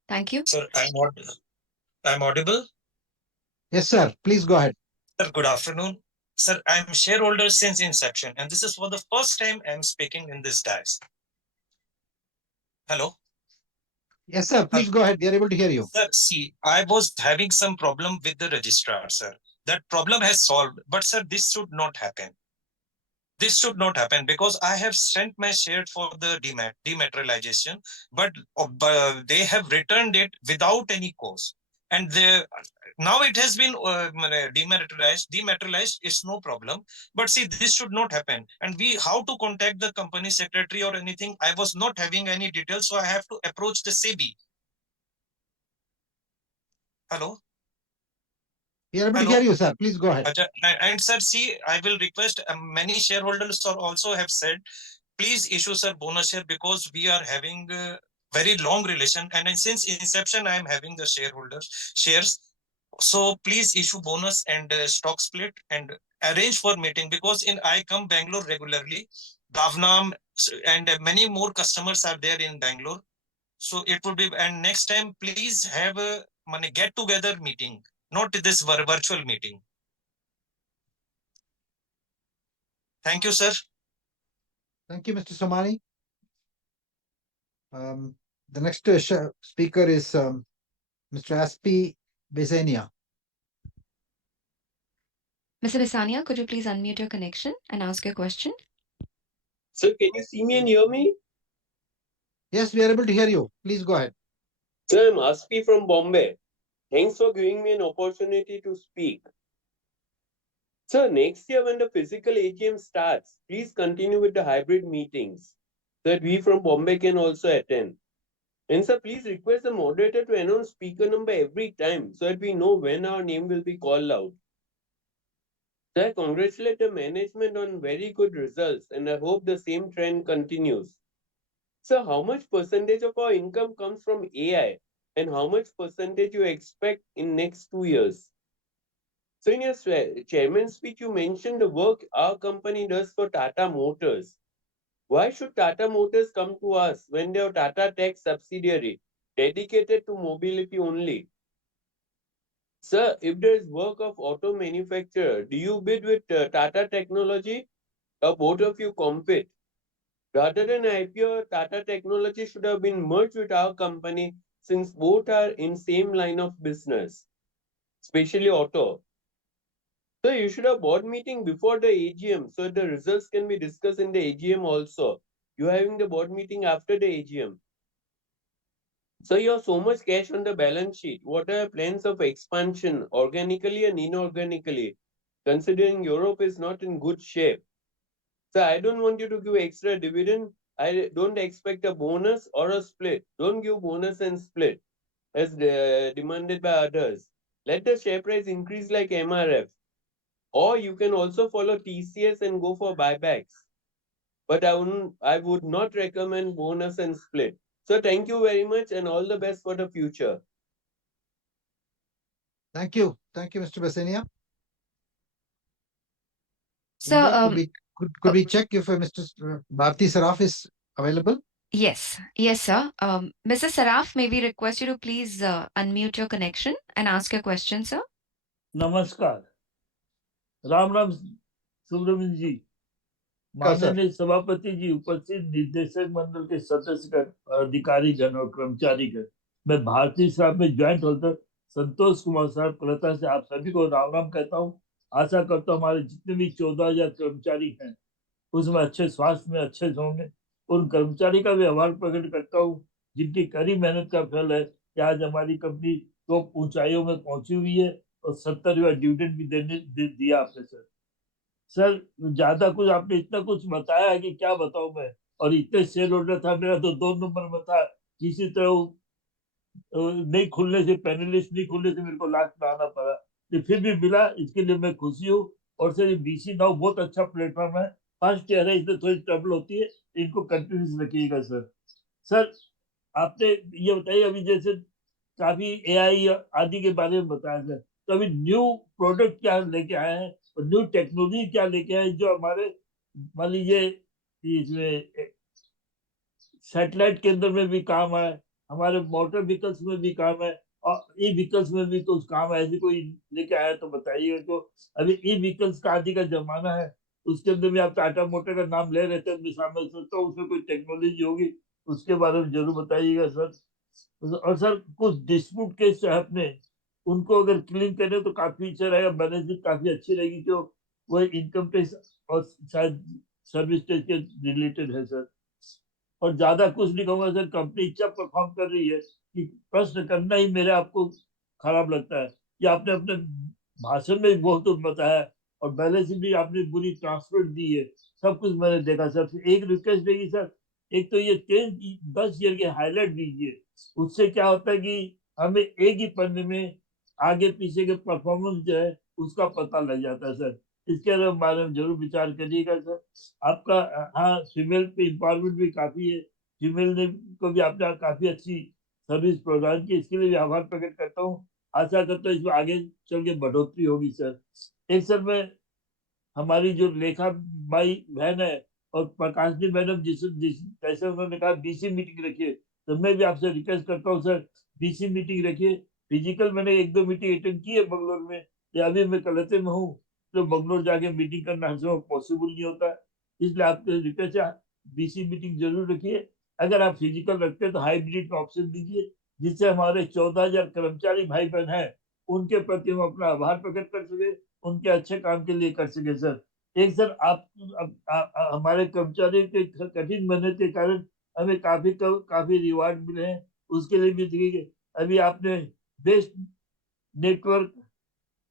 Thank you. Sir, I'm audible. Yes, sir. Please go ahead. Sir, good afternoon. Sir, I'm shareholder since inception, and this is for the first time I'm speaking in this dais. Hello. Yes, sir. Please go ahead. We are able to hear you. Sir, see, I was having some problem with the registrar, sir. That problem has solved, but sir, this should not happen. This should not happen because I have sent my share for the dematerialization, but they have returned it without any cause. And now it has been dematerialized is no problem. But see, this should not happen. And how to contact the company secretary or anything? I was not having any details, so I have to approach the SEBI. Hello. We are able to hear you, sir. Please go ahead. And sir, see, I will request many shareholders also have said, please issue sir bonus share because we are having a very long relation, and since inception I am having the shareholders shares. So please issue bonus and stock split and arrange for meeting, because in I come Bangalore regularly, Bhavnam and many more customers are there in Bangalore. So it would be, and next time please have a get together meeting, not this virtual meeting. Thank you, sir. Thank you, Mr. Somani. The next speaker is Mr. Aspi Bezania. Mr. Bisania, could you please unmute your connection and ask your question? Sir, can you see me and hear me? Yes, we are able to hear you. Please go ahead. Sir, I'm Aspi from Bombay. Thanks for giving me an opportunity to speak. Sir, next year when the physical AGM starts, please continue with the hybrid meetings so that we from Bombay can also attend. And sir, please request the moderator to announce speaker number every time so that we know when our name will be called out. Sir, I congratulate the management on very good results and I hope the same trend continues. Sir, how much percentage of our income comes from AI and how much percentage you expect in next 2 years? So in your chairman's speech, you mentioned the work our company does for Tata Motors. Why should Tata Motors come to us when they are Tata Tech subsidiary dedicated to mobility only? Sir, if there is work of auto manufacturer, do you bid with Tata Technology or both of you compete? Rather than IPO, Tata Technology should have been merged with our company since both are in same line of business. especially auto. So you should have board meeting before the AGM so the results can be discussed in the AGM also. You having the board meeting after the AGM. So you have so much cash on the balance sheet. What are your plans of expansion organically and inorganically? Considering Europe is not in good shape. So I don't want you to give extra dividend. I don't expect a bonus or a split. Don't give bonus and split as demanded by others. Let the share price increase like MRF. Or you can also follow TCS and go for buybacks. But I would not recommend bonus and split. So thank you very much and all the best for the future. Thank you. Thank you, Mr. Basenia. So, India, could we check if Mr. Bharti Saraf is available? Yes, sir. Mr. Saraf, may we request you to please unmute your connection and ask your question, sir? नमस्कार, राम राम सुब्रमण्यम जी, माननीय सभापति जी, उपस्थित निर्देशक मंडल के सदस्य, अधिकारी गण और कर्मचारी गण, मैं भारतीय साहब में ज्वाइंट होल्डर संतोष कुमार साहब कलकत्ता से आप सभी को राम राम कहता हूँ। आशा करता हूँ हमारे जितने भी 14,000 कर्मचारी हैं उसमें अच्छे स्वास्थ्य में अच्छे होंगे। उन कर्मचारी का भी आभार प्रकट करता हूँ जिनकी कड़ी मेहनत का फल है कि आज हमारी कंपनी तो ऊंचाइयों में पहुंची हुई है और 70वां डिविडेंड भी दिया आपने सर। सर ज्यादा कुछ आपने इतना कुछ बताया है कि क्या बताऊं मैं, और इतने शेयर होल्डर था मेरा तो 2 नंबर में था, किसी तरह नहीं खुलने से, पैनलिस्ट नहीं खुलने से मेरे को लास्ट में आना पड़ा, तो फिर भी मिला, इसके लिए मैं खुशी हूँ। और सर बीसी नाउ बहुत अच्छा प्लेटफॉर्म है, फर्स्ट ईयर है, इसमें थोड़ी ट्रबल होती है, इनको कंटिन्यूस रखिएगा सर। सर आपने ये बताइए अभी जैसे काफी एआई आदि के बारे में बताया सर, तो अभी न्यू प्रोडक्ट क्या लेके आए हैं और न्यू टेक्नोलॉजी क्या लेके आए जो हमारे मान लीजिए इसमें सैटेलाइट के अंदर में भी काम है, हमारे मोटर व्हीकल्स में भी काम है और ई व्हीकल्स में भी तो काम है, ऐसी कोई लेके आया तो बताइए। तो अभी ई व्हीकल्स का आदि का जमाना है, उसके अंदर भी आप टाटा मोटर का नाम ले रहे थे, मैं सोचता हूँ उसमें कोई टेक्नोलॉजी होगी, उसके बारे में जरूर बताइएगा सर। और सर कुछ डिस्प्यूट केस है अपने, उनको अगर क्लीन करें तो काफी अच्छा रहेगा, बैलेंस शीट काफी अच्छी रहेगी, जो वो इनकम टैक्स और शायद सर्विस टैक्स के रिलेटेड है सर। और ज्यादा कुछ नहीं कहूंगा सर, कंपनी अच्छा परफॉर्म कर रही है कि प्रश्न करना ही मेरे आपको खराब लगता है कि आपने अपने भाषण में भी बहुत कुछ बताया और बैलेंस शीट भी आपने पूरी ट्रांसपेरेंट दी है, सब कुछ मैंने देखा सर। एक रिक्वेस्ट रहेगी सर, एक तो ये 10 ईयर के हाईलाइट दीजिए, उससे क्या होता है कि हमें एक ही पन्ने में आगे पीछे के परफॉर्मेंस जो है उसका पता लग जाता है सर। इसके बारे में जरूर विचार करिएगा सर। आपका हाँ फीमेल पे एम्पावरमेंट भी काफी है, फीमेल ने को भी आपने काफी अच्छी सर्विस प्रोवाइड की, इसके लिए भी आभार प्रकट करता हूँ। आशा करता हूँ इसमें आगे चल के बढ़ोतरी होगी सर। एक सर मैं हमारी जो लेखा बाई बहन है और प्रकाशनी मैडम जिस जैसे उन्होंने कहा बीसी मीटिंग रखिए, तो मैं भी आपसे रिक्वेस्ट करता हूँ सर बीसी मीटिंग रखिए। फिजिकल मैंने 1-2 मीटिंग अटेंड की है बंगलोर में, या अभी मैं कलकत्ते में हूँ, तो बंगलोर जाके मीटिंग करना हर समय पॉसिबल नहीं होता है, इसलिए आपसे रिक्वेस्ट है बीसी मीटिंग जरूर रखिए। अगर आप फिजिकल रखते हैं तो हाइब्रिड का ऑप्शन दीजिए, जिससे हमारे 14,000 कर्मचारी भाई बहन हैं उनके प्रति हम अपना आभार प्रकट कर सके, उनके अच्छे काम के लिए कर सके सर। एक सर आप हमारे कर्मचारियों के कठिन मेहनत के कारण हमें काफी रिवार्ड मिले हैं, उसके लिए भी देखिए अभी आपने बेस्ट नेटवर्क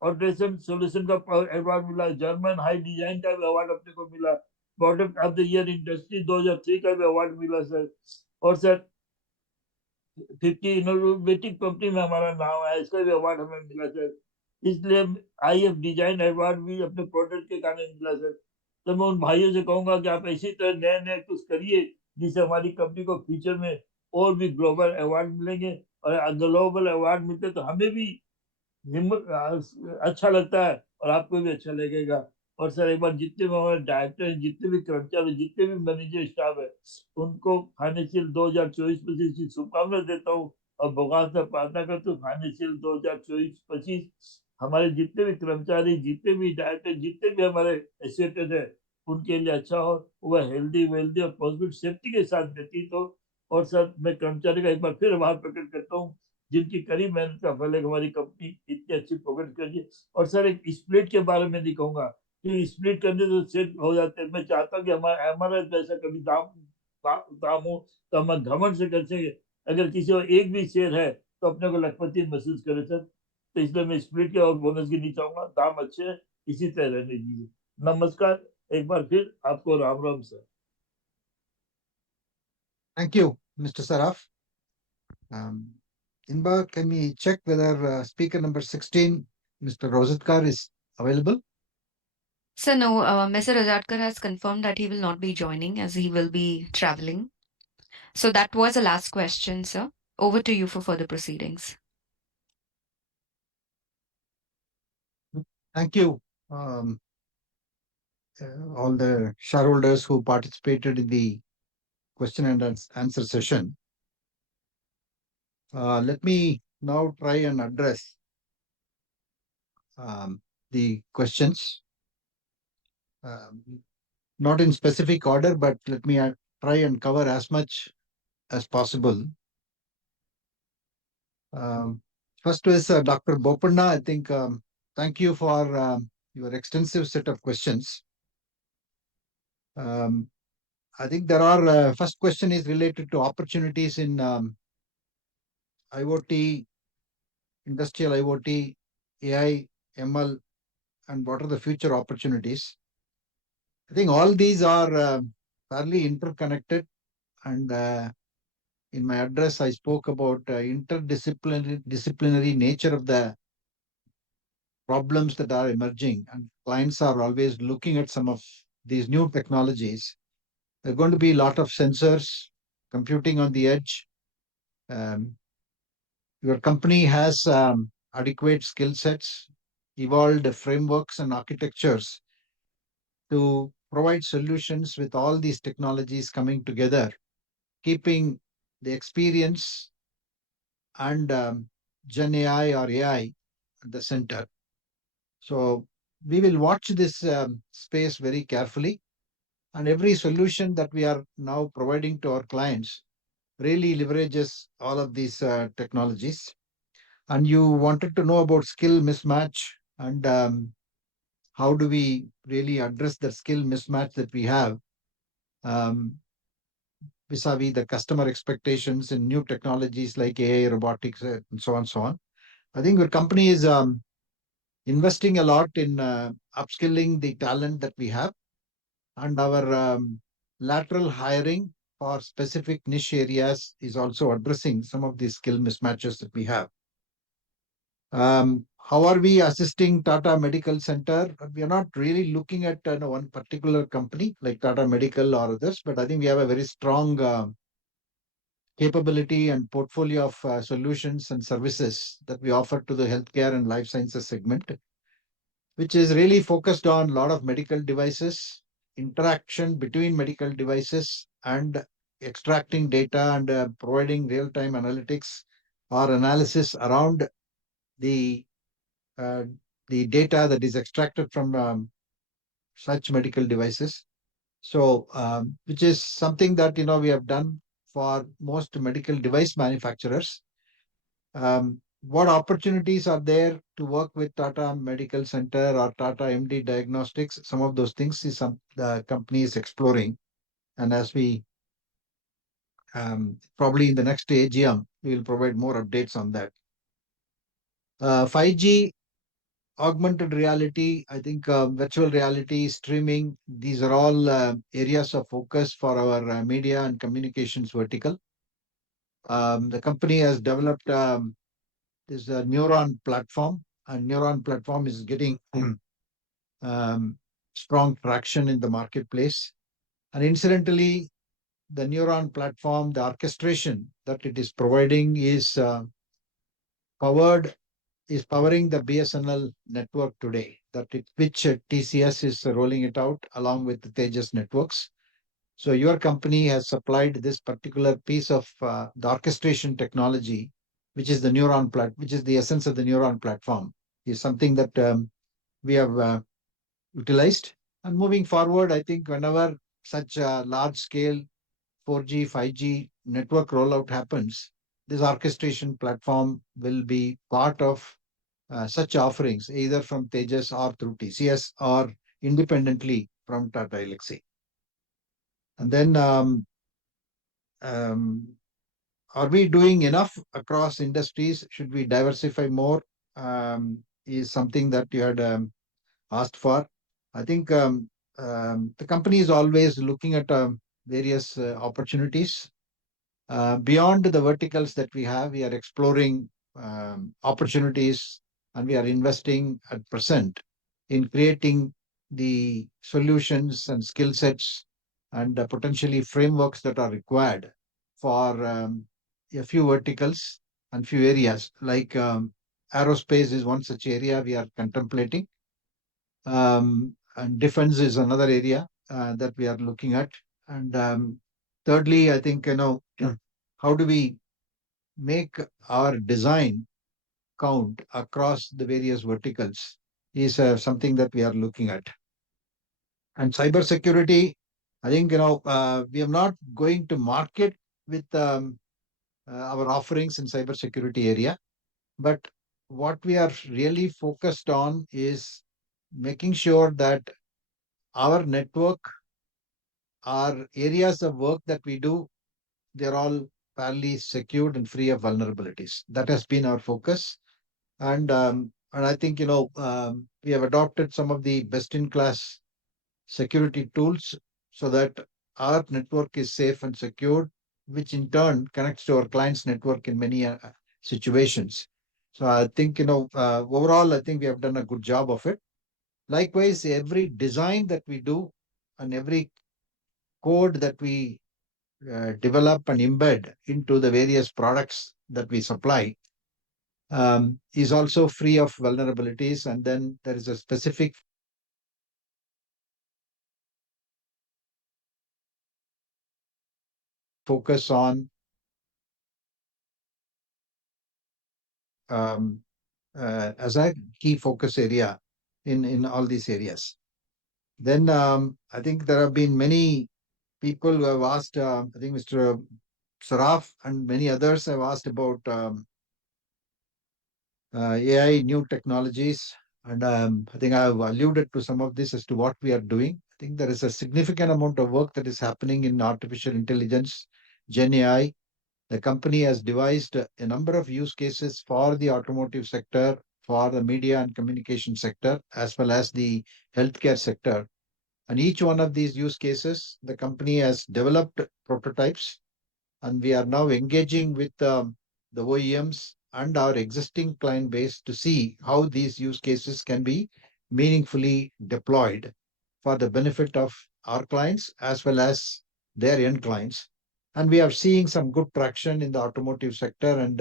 ऑपरेशन सोल्यूशन का अवार्ड मिला, जर्मन हाई डिजाइन का भी अवार्ड अपने को मिला, product of the year industry 2003 का भी अवार्ड मिला सर। और सर 50 इनोवेटिव कंपनी में हमारा नाम है, इसका भी अवार्ड हमें मिला सर। इसलिए IF डिजाइन अवार्ड भी अपने प्रोडक्ट के कारण मिला सर। तो मैं उन भाइयों से कहूंगा कि आप इसी तरह नए नए कुछ करिए जिससे हमारी कंपनी को फ्यूचर में और भी ग्लोबल अवार्ड मिलेंगे, और ग्लोबल अवार्ड मिलते तो हमें भी हिम्मत अच्छा लगता है और आपको भी अच्छा लगेगा। और सर एक बार जितने भी हमारे डायरेक्टर हैं, जितने भी कर्मचारी, जितने भी मैनेजर स्टाफ है, उनको फाइनेंशियल 2024-25 की शुभकामनाएं देता हूँ और भगवान से प्रार्थना करता हूँ फाइनेंशियल 2024-25 हमारे जितने भी कर्मचारी, जितने भी डायरेक्टर, जितने भी हमारे एसोसिएटेड है उनके लिए अच्छा हो, वह हेल्दी वेल्दी और पॉजिटिव सेफ्टी के साथ व्यतीत हो। और सर मैं कर्मचारी का एक बार फिर आभार प्रकट करता हूँ जिनकी कड़ी मेहनत का फल है हमारी कंपनी इतनी की अच्छी पकड़ करिए। और सर एक स्प्लिट के बारे में नहीं कहूंगा कि स्प्लिट करने से सेट हो जाते हैं। मैं चाहता हूँ कि हमारा हमारा जैसा कभी दाम हो तो हम घमंड से कर सके। अगर किसी को एक भी शेयर है तो अपने को लखपति महसूस करे सर। तो इसलिए मैं स्प्लिट के और बोनस की नहीं चाहूंगा। दाम अच्छे हैं, इसी तरह रहने दीजिए। नमस्कार, एक बार फिर आपको Ram Ram sir. Thank you, Mr. Saraf. Inba, can we check whether speaker number 16, Mr. Rosatkar, is available? So no, Mr. Rajatkar has confirmed that he will not be joining as he will be traveling. So that was the last question, sir. Over to you for further proceedings. Thank you, all the shareholders who participated in the question and answer session. Let me now try and address the questions, not in specific order, but let me try and cover as much as possible. First is Dr. Bopanna. I think thank you for your extensive set of questions. I think there are first question is related to opportunities in IoT, industrial IoT, AI, ML, and what are the future opportunities. I think all these are fairly interconnected, and in my address I spoke about interdisciplinary nature of the problems that are emerging, and clients are always looking at some of these new technologies. There are going to be a lot of sensors, computing on the edge. Your company has adequate skill sets, evolved frameworks and architectures to provide solutions with all these technologies coming together, keeping the experience and Gen AI or AI at the center. So we will watch this space very carefully, and every solution that we are now providing to our clients really leverages all of these technologies. And you wanted to know about skill mismatch and how do we really address the skill mismatch that we have um, vis-a-vis the customer expectations in new technologies like AI, robotics, and so on, so on. I think your company is investing a lot in upskilling the talent that we have, and our lateral hiring for specific niche areas is also addressing some of these skill mismatches that we have. How are we assisting Tata Medical Center? We are not really looking at one particular company like Tata Medical or others, but I think we have a very strong capability and portfolio of solutions and services that we offer to the healthcare and life sciences segment, which is really focused on a lot of medical devices, interaction between medical devices, and extracting data and providing real-time analytics or analysis around the uh, the data that is extracted from such medical devices. So, which is something that we have done for most medical device manufacturers. What opportunities are there to work with Tata Medical Center or Tata MD Diagnostics? Some of those things is some the company is exploring, and as we probably in the next AGM, we will provide more updates on that. 5G, augmented reality, I think virtual reality, streaming, these are all areas of focus for our media and communications vertical. The company has developed this Neuron platform, and Neuron platform is getting strong traction in the marketplace. And incidentally, the Neuron platform, the orchestration that it is providing is powering the BSNL network today, which TCS is rolling it out along with the Tejas networks. So your company has supplied this particular piece of the orchestration technology, which is which is the essence of the Neuron platform, is something that we have utilized. And moving forward, I think whenever such a large scale 4G, 5G network rollout happens, this orchestration platform will be part of such offerings either from Tejas or through TCS or independently from Tata Elxsi. And then are we doing enough across industries? Should we diversify more? Is something that you had asked for. I think the company is always looking at various opportunities. Beyond the verticals that we have, we are exploring opportunities, and we are investing at present in creating the solutions and skill sets and potentially frameworks that are required for a few verticals and few areas. Like aerospace is one such area we are contemplating, and defense is another area that we are looking at. And thirdly, I think, how do we make our design count across the various verticals is something that we are looking at. And cybersecurity, I think, we are not going to market with our offerings in cybersecurity area, but what we are really focused on is making sure that our network, our areas of work that we do, they're all fairly secured and free of vulnerabilities. That has been our focus. And I think, we have adopted some of the best in class security tools so that our network is safe and secured, which in turn connects to our client's network in many situations. So I think, overall, I think we have done a good job of it. Likewise, every design that we do and every code that we develop and embed into the various products that we supply is also free of vulnerabilities. And then there is a specific focus on as a key focus area in all these areas. Then I think there have been many people who have asked, I think Mr. Saraf and many others have asked about AI, new technologies. And I think I have alluded to some of this as to what we are doing. I think there is a significant amount of work that is happening in artificial intelligence, Gen AI. The company has devised a number of use cases for the automotive sector, for the media and communication sector, as well as the healthcare sector. And each one of these use cases, the company has developed prototypes, and we are now engaging with the OEMs and our existing client base to see how these use cases can be meaningfully deployed for the benefit of our clients as well as their end clients. And we are seeing some good traction in the automotive sector and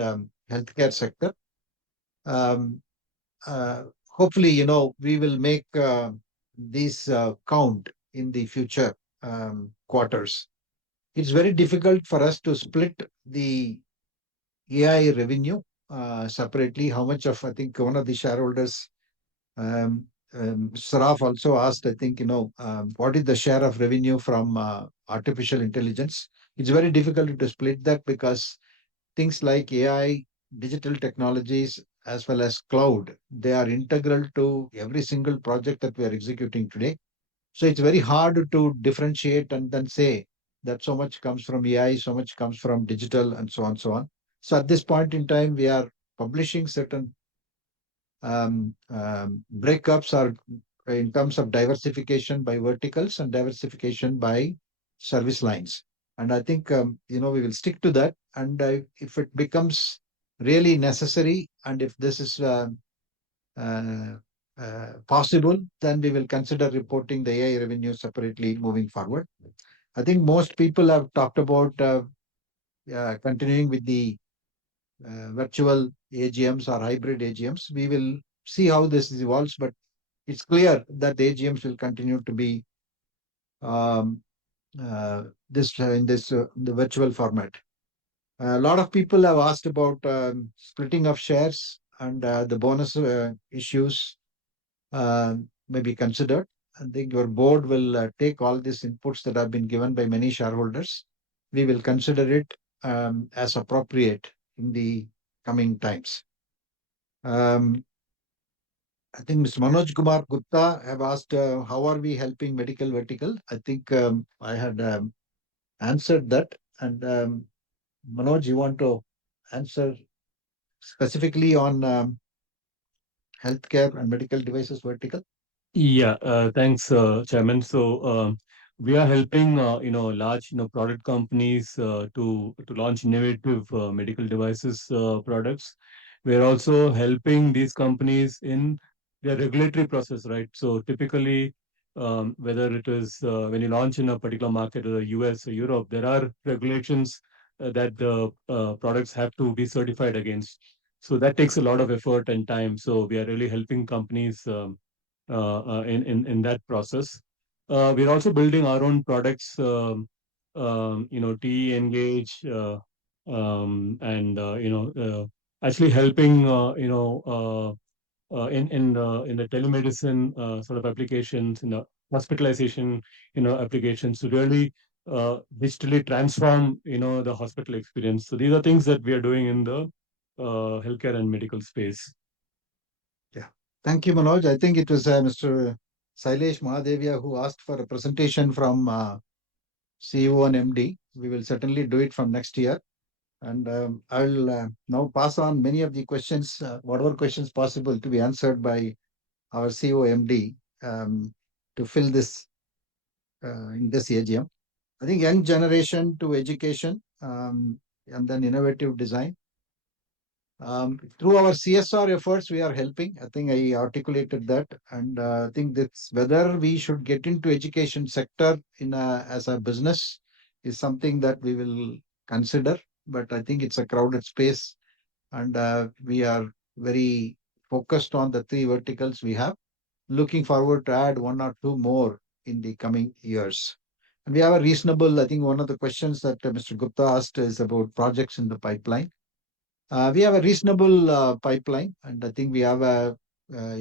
healthcare sector. Um, Hopefully, we will make these count in the future quarters. It's very difficult for us to split the AI revenue separately. How much of, I think one of the shareholders, Saraf also asked, I think, what is the share of revenue from artificial intelligence? It's very difficult to split that because things like AI, digital technologies, as well as cloud, they are integral to every single project that we are executing today. So it's very hard to differentiate and then say that so much comes from AI, so much comes from digital, and so on, so on. So at this point in time, we are publishing certain breakups are in terms of diversification by verticals and diversification by service lines. And I think, we will stick to that. And if it becomes really necessary, and if this is uh, possible, then we will consider reporting the AI revenue separately moving forward. I think most people have talked about continuing with the virtual AGMs or hybrid AGMs. We will see how this evolves, but it's clear that the AGMs will continue to be um, in the virtual format. A lot of people have asked about splitting of shares and the bonus issues may be considered. I think your board will take all these inputs that have been given by many shareholders. We will consider it as appropriate in the coming times. I think Mr. Manoj Kumar Gupta have asked, how are we helping medical vertical? I think I had answered that. And Manoj, you want to answer specifically on healthcare and medical devices vertical? Yeah, thanks, Chairman. So we are helping large product companies to launch innovative medical devices products. We are also helping these companies in their regulatory process, right? So typically, whether it is when you launch in a particular market, or US or Europe, there are regulations that the products have to be certified against. So that takes a lot of effort and time. So we are really helping companies. In that process. We're also building our own products, TE Engage, and actually helping in the telemedicine sort of applications, in the hospitalization applications to really digitally transform the hospital experience. So these are things that we are doing in the healthcare and medical space. Yeah. Thank you, Manoj. I think it was Mr. Sailesh Mahadevia who asked for a presentation from CEO and MD. We will certainly do it from next year. And I'll now pass on many of the questions, whatever questions possible, to be answered by our CEO MD to fill this in this AGM. I think young generation to education and then innovative design. Through our CSR efforts, we are helping. I think I articulated that, and I think that's whether we should get into education sector as a business is something that we will consider. But I think it's a crowded space, and we are very focused on the three verticals we have. Looking forward to add one or two more in the coming years. And we have a reasonable. I think one of the questions that Mr. Gupta asked is about projects in the pipeline. We have a reasonable pipeline, and I think we have a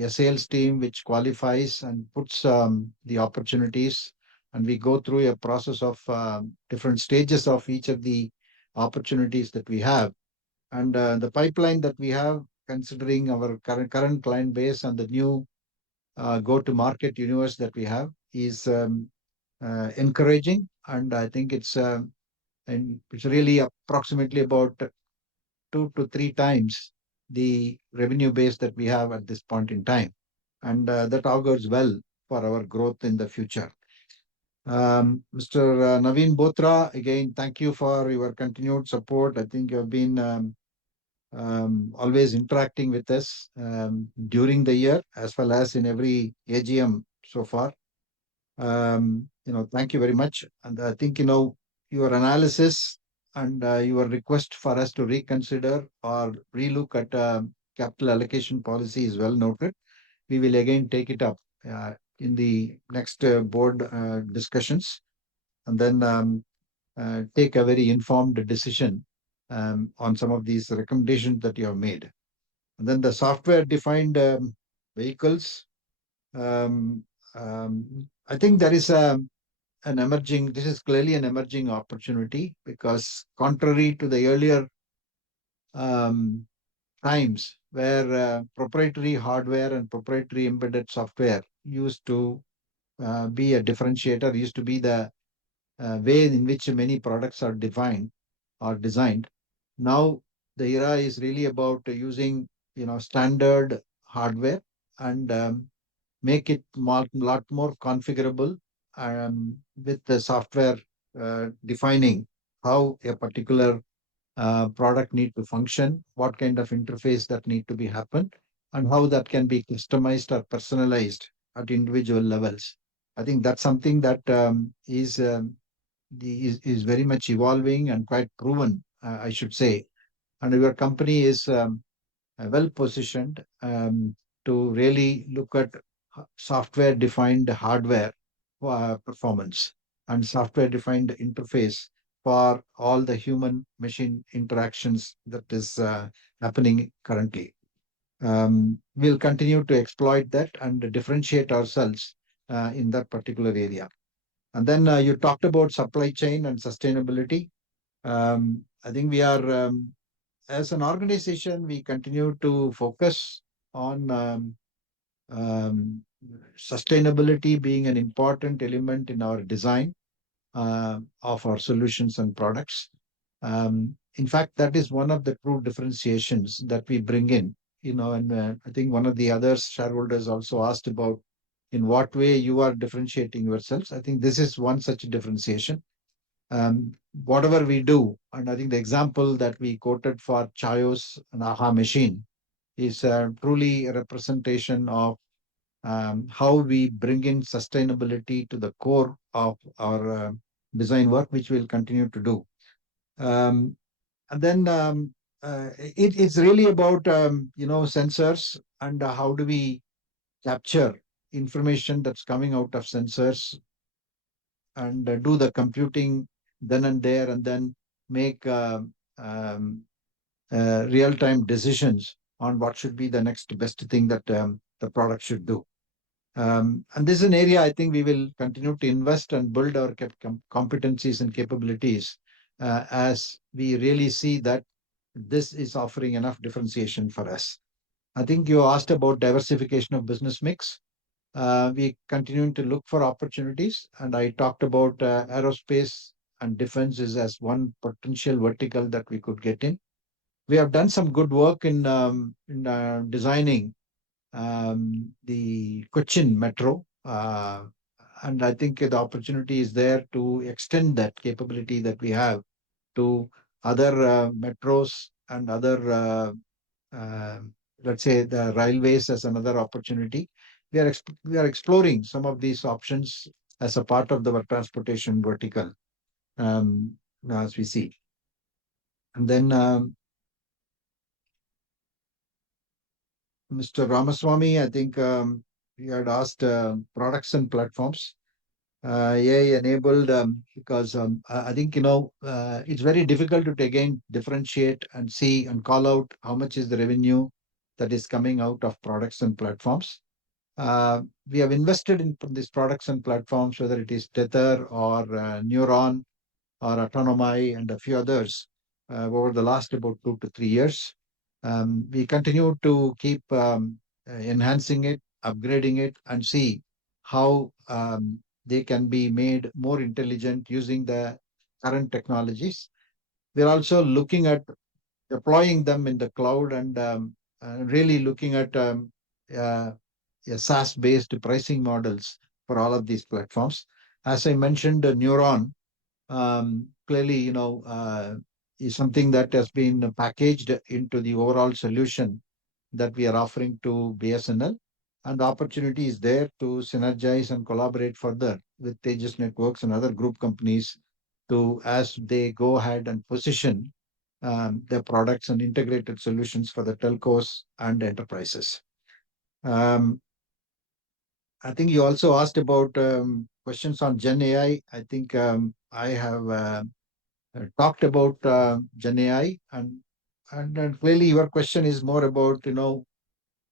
sales team which qualifies and puts the opportunities, and we go through a process of different stages of each of the opportunities that we have. And the pipeline that we have, considering our current client base and the new go-to-market universe that we have, is encouraging, and I think it's really approximately about 2 to 3 times the revenue base that we have at this point in time. And that augurs well for our growth in the future. Mr. Naveen Botra, again, thank you for your continued support. I think you have been always interacting with us during the year as well as in every AGM so far. Thank you very much. And I think, your analysis and your request for us to reconsider or relook at capital allocation policy is well noted. We will again take it up in the next board discussions, and then take a very informed decision on some of these recommendations that you have made. And then the software-defined vehicles. I think there is this is clearly an emerging opportunity, because contrary to the earlier times where proprietary hardware and proprietary embedded software used to be a differentiator, used to be the way in which many products are defined or designed. Now the era is really about using standard hardware and make it lot more configurable with the software defining how a particular product need to function, what kind of interface that need to be happen, and how that can be customized or personalized at individual levels. I think that's something that is very much evolving and quite proven, I should say. And your company is well positioned to really look at software defined hardware performance and software defined interface for all the human machine interactions that is happening currently. We'll continue to exploit that and differentiate ourselves in that particular area. And then you talked about supply chain and sustainability. I think we are, as an organization, we continue to focus on sustainability being an important element in our design of our solutions and products. In fact, that is one of the true differentiations that we bring in. And I think one of the other shareholders also asked about in what way you are differentiating yourselves. I think this is one such differentiation. Whatever we do, and I think the example that we quoted for Chayos and AHA machine is truly a representation of how we bring in sustainability to the core of our design work, which we'll continue to do. And then it's really about sensors and how do we capture information that's coming out of sensors and do the computing then and there, and then make real-time decisions on what should be the next best thing that the product should do. And this is an area I think we will continue to invest and build our competencies and capabilities as we really see that this is offering enough differentiation for us. I think you asked about diversification of business mix. We continue to look for opportunities, and I talked about aerospace and defense is as one potential vertical that we could get in. We have done some good work in designing the Cochin Metro. And I think the opportunity is there to extend that capability that we have to other metros and other, let's say, the railways as another opportunity. We are exploring some of these options as a part of the transportation vertical as we see. And then Mr. Ramaswamy, I think you had asked products and platforms. AI enabled because I think it's very difficult to again differentiate and see and call out how much is the revenue that is coming out of products and platforms. We have invested in these products and platforms, whether it is Tether or Neuron or Autonomy and a few others over the last about 2 to 3 years. We continue to keep enhancing it, upgrading it, and see how they can be made more intelligent using the current technologies. We're also looking at deploying them in the cloud and really looking at SaaS-based pricing models for all of these platforms. As I mentioned, Neuron clearly, is something that has been packaged into the overall solution that we are offering to BSNL. And the opportunity is there to synergize and collaborate further with Tejas Networks and other group companies to, as they go ahead and position their products and integrated solutions for the telcos and enterprises. I think you also asked about questions on Gen AI. I think I have talked about Gen AI, and clearly your question is more about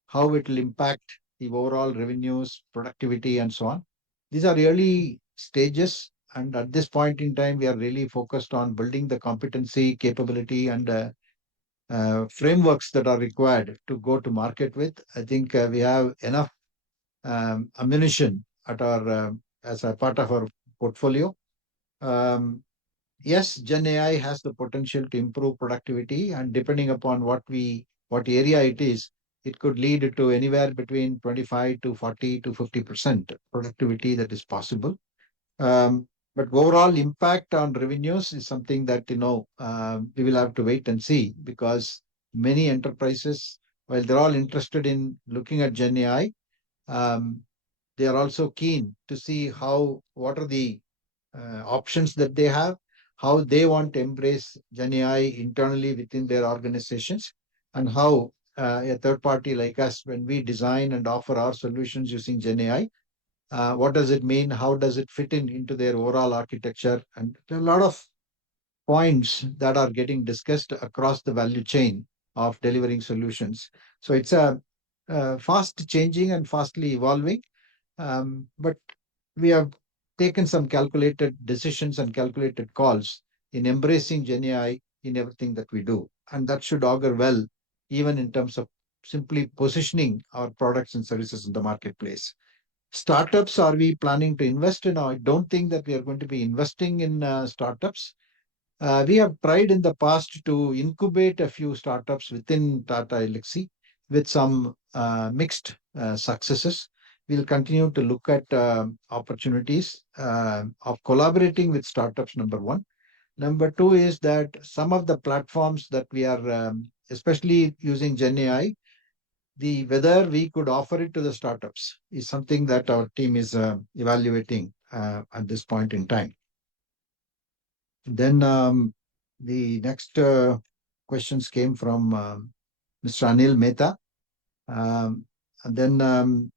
how it will impact the overall revenues, productivity, and so on. These are early stages, and at this point in time, we are really focused on building the competency, capability, and frameworks that are required to go to market with. I think we have enough ammunition at our as a part of our portfolio. Yes, Gen AI has the potential to improve productivity, and depending upon what area it is, it could lead to anywhere between 25 to 40 to 50% productivity that is possible. But overall impact on revenues is something that we will have to wait and see, because many enterprises, while they're all interested in looking at Gen AI, they are also keen to see what are the options that they have, how they want to embrace Gen AI internally within their organizations, and how a third party like us, when we design and offer our solutions using Gen AI, what does it mean? How does it fit into their overall architecture? And there are a lot of points that are getting discussed across the value chain of delivering solutions. So it's a fast changing and fastly evolving, but we have taken some calculated decisions and calculated calls in embracing Gen AI in everything that we do. And that should augur well, even in terms of simply positioning our products and services in the marketplace. Startups, are we planning to invest in? I don't think that we are going to be investing in startups. We have tried in the past to incubate a few startups within Tata Elxsi with some mixed successes. We'll continue to look at opportunities of collaborating with startups, number one. Number two is that some of the platforms that we are, especially using Gen AI, whether we could offer it to the startups is something that our team is evaluating at this point in time. Then the next questions came from Mr. Anil Mehta. And then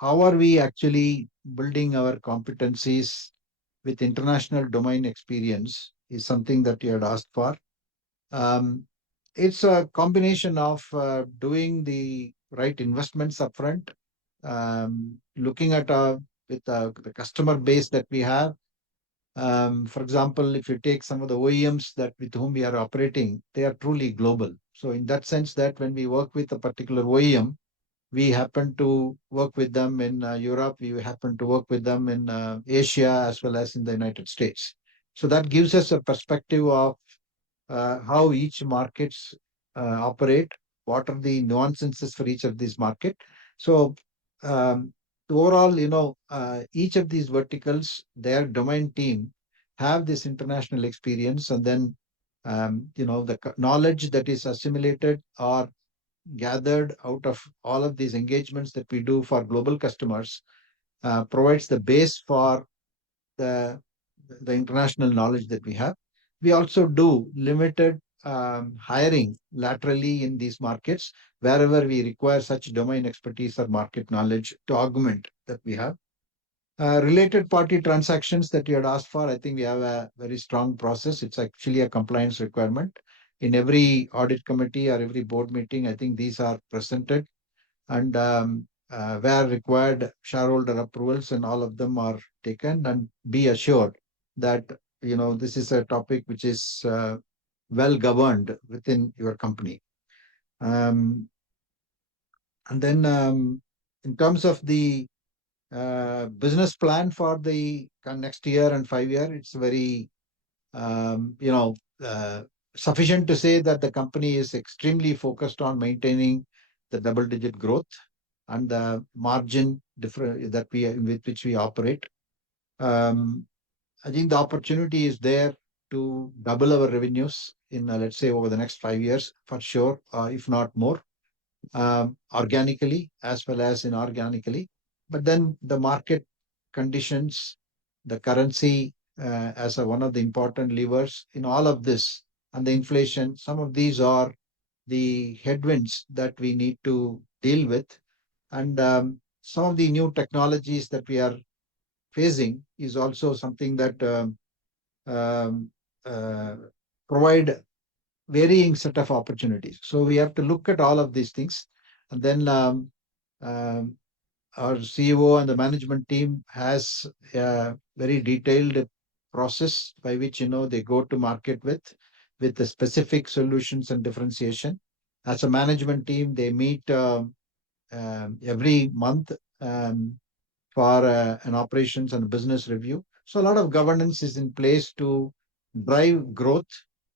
how are we actually building our competencies with international domain experience is something that you had asked for. It's a combination of doing the right investments upfront, looking at with the customer base that we have. For example, if you take some of the OEMs that with whom we are operating, they are truly global. So in that sense, that when we work with a particular OEM, we happen to work with them in Europe, we happen to work with them in Asia as well as in the United States. So that gives us a perspective of how each markets operate, what are the nuances for each of these market. So overall, each of these verticals, their domain team have this international experience, and then the knowledge that is assimilated or gathered out of all of these engagements that we do for global customers provides the base for the international knowledge that we have. We also do limited hiring laterally in these markets wherever we require such domain expertise or market knowledge to augment that we have. Related party transactions that you had asked for, I think we have a very strong process. It's actually a compliance requirement. In every audit committee or every board meeting, I think these are presented, and where required, shareholder approvals and all of them are taken, and be assured that this is a topic which is well governed within your company. And then in terms of the business plan for the next year and 5 year, it's very sufficient to say that the company is extremely focused on maintaining the double-digit growth and the margin different that with which we operate. I think the opportunity is there to double our revenues in let's say over the next 5 years for sure, if not more, organically as well as inorganically. But then the market conditions, the currency as one of the important levers in all of this, and the inflation, some of these are the headwinds that we need to deal with. And some of the new technologies that we are facing is also something that um, uh, provide varying set of opportunities. So we have to look at all of these things. And then our CEO and the management team has a very detailed process by which they go to market with the specific solutions and differentiation. As a management team, they meet every month for an operations and business review. So a lot of governance is in place to drive growth,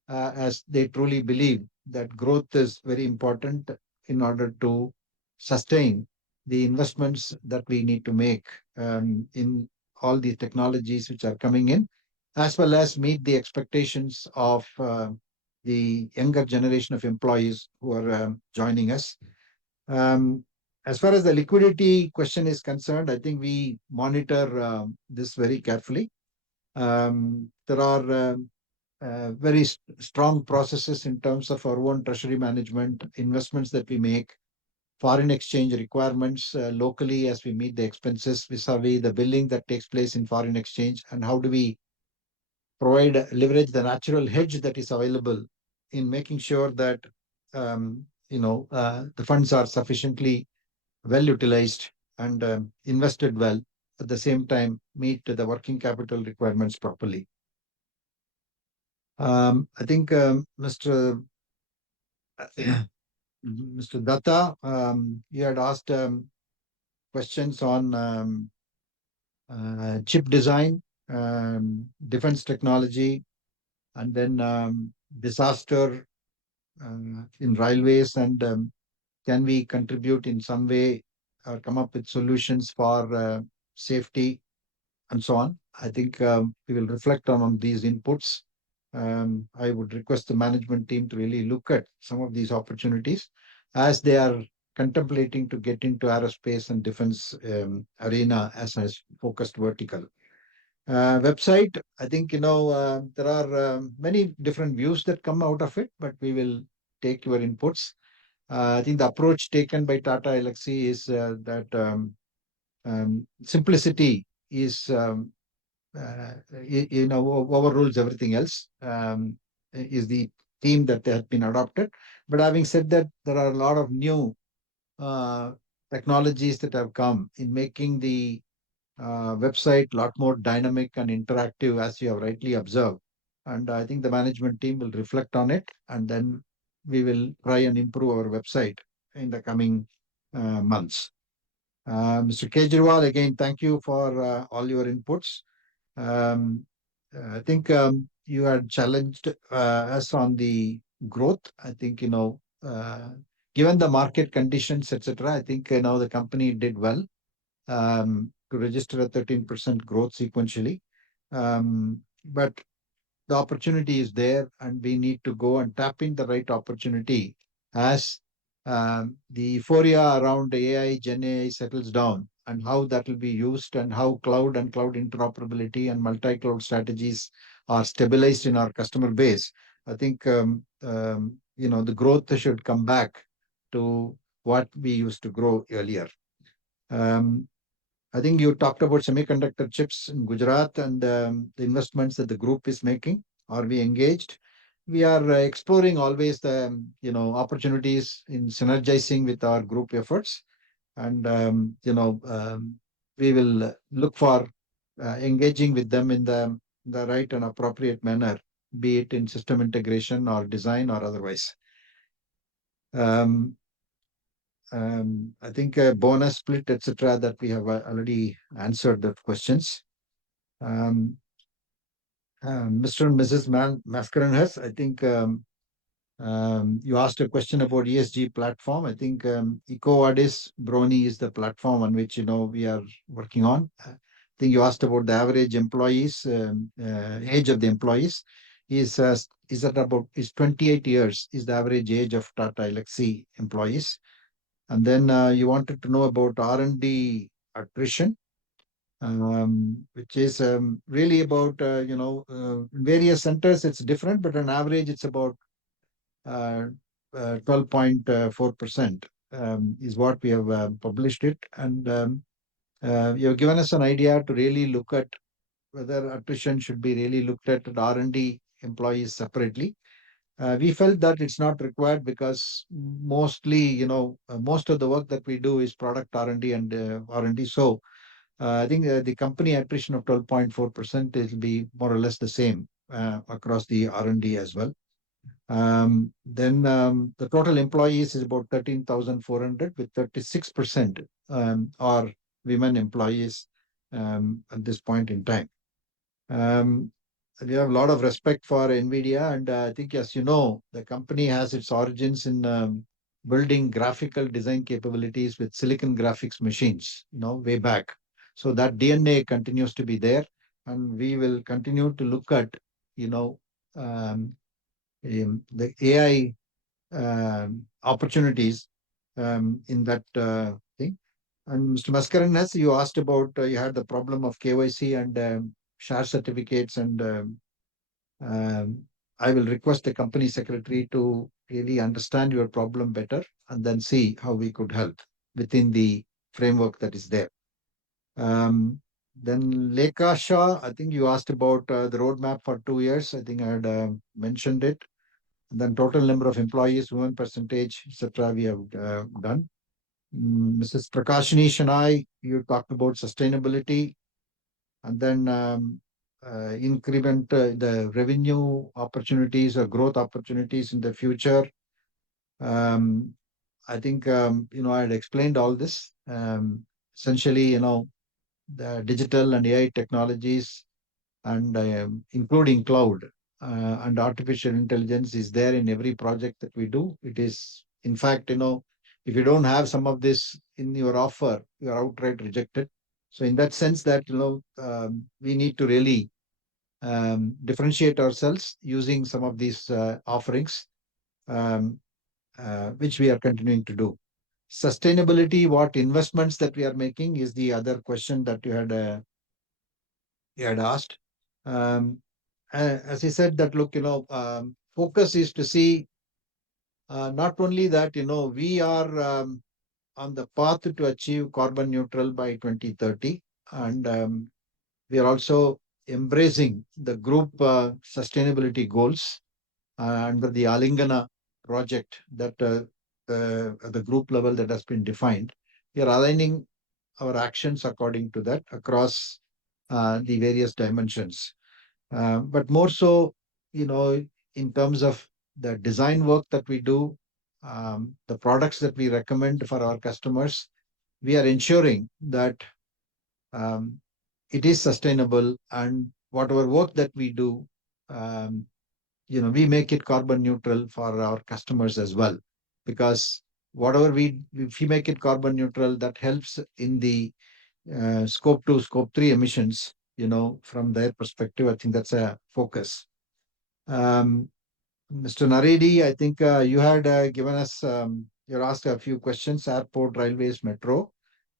as they truly believe that growth is very important in order to sustain the investments that we need to make in all the technologies which are coming in, as well as meet the expectations of the younger generation of employees who are joining us. Um, as far as the liquidity question is concerned, I think we monitor this very carefully. There are very strong processes in terms of our own treasury management, investments that we make, foreign exchange requirements locally as we meet the expenses vis-a-vis the billing that takes place in foreign exchange, and how do we leverage the natural hedge that is available in making sure that the funds are sufficiently well utilized and invested well, at the same time meet the working capital requirements properly. I think Mr. Mr. Datta, you had asked questions on chip design, defense technology, and then disaster in railways, and can we contribute in some way or come up with solutions for safety and so on. I think we will reflect on these inputs. I would request the management team to really look at some of these opportunities as they are contemplating to get into aerospace and defense arena as a focused vertical. Website, I think, there are many different views that come out of it, but we will take your inputs. I think the approach taken by Tata Elxsi is that simplicity is overrules everything else, is the theme that has been adopted. But having said that, there are a lot of new uh, technologies that have come in making the website a lot more dynamic and interactive, as you have rightly observed. And I think the management team will reflect on it, and then we will try and improve our website in the coming months. Mr. Kejriwal, again, thank you for all your inputs. Um, I think you had challenged us on the growth. I think, given the market conditions, etc., I think the company did well to register a 13% growth sequentially. But the opportunity is there, and we need to go and tap in the right opportunity as the euphoria around AI, Gen AI settles down, and how that will be used, and how cloud and cloud interoperability and multi-cloud strategies are stabilized in our customer base. I think the growth should come back to what we used to grow earlier. Um, I think you talked about semiconductor chips in Gujarat and the investments that the group is making. Are we engaged? We are exploring always the opportunities in synergizing with our group efforts, and we will look for engaging with them in the right and appropriate manner, be it in system integration or design or otherwise. Um, I think bonus split, etc., that we have already answered the questions. Mr. and Mrs. Mascarenhas, I think you asked a question about ESG platform. I think EcoVadis Brony is the platform on which we are working on. I think you asked about the average employees, age of the employees is at about 28 years is the average age of Tata Elxsi employees. And then you wanted to know about R&D attrition, which is really about, various centers, it's different, but on average, it's about 12.4% is what we have published it. And you have given us an idea to really look at whether attrition should be really looked at R&D employees separately. We felt that it's not required because mostly, most of the work that we do is product R&D and R&D. So I think the company attrition of 12.4% will be more or less the same across the R&D as well. Then the total employees is about 13,400, with 36% are women employees at this point in time. We have a lot of respect for NVIDIA, and I think, as you know, the company has its origins in building graphical design capabilities with silicon graphics machines, way back. So that DNA continues to be there, and we will continue to look at, the AI opportunities in that thing. And Mr. Mascarenhas, you asked about, you had the problem of KYC and share certificates, and I will request the company secretary to really understand your problem better and then see how we could help within the framework that is there. Then Lekha Shah, I think you asked about the roadmap for 2 years. I think I had mentioned it. Then total number of employees, women percentage, etc. we have done. Mrs. Prakashini Shanai, you talked about sustainability, and then increment the revenue opportunities or growth opportunities in the future. I think I had explained all this. Essentially, the digital and AI technologies, and including cloud and artificial intelligence, is there in every project that we do. It is, in fact, if you don't have some of this in your offer, you are outright rejected. So, in that sense, that we need to really differentiate ourselves using some of these offerings, um, which we are continuing to do. Sustainability, what investments that we are making, is the other question that you had asked. Um, as I said, that look, focus is to see not only that we are on the path to achieve carbon neutral by 2030, and we are also embracing the group sustainability goals under the Alingana project that at the group level that has been defined. We are aligning our actions according to that across the various dimensions. But more so, in terms of the design work that we do, the products that we recommend for our customers, we are ensuring that um, it is sustainable, and whatever work that we do, um, we make it carbon neutral for our customers as well. Because if we make it carbon neutral, that helps in the scope 2, scope 3 emissions, from their perspective. I think that's a focus. Mr. Naredi, I think you had given us, you asked a few questions: airport, railways, metro.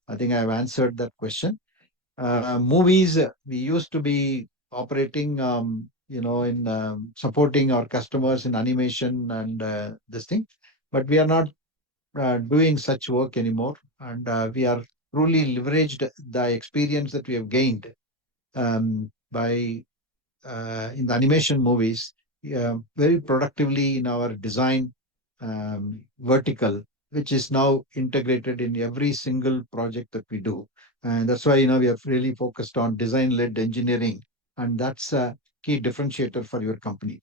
I think I have answered that question. Movies, we used to be operating, in supporting our customers in animation and this thing, but we are not doing such work anymore. And we are truly leveraged the experience that we have gained by in the animation movies very productively in our design vertical, which is now integrated in every single project that we do. And that's why we are really focused on design-led engineering, and that's a key differentiator for your company.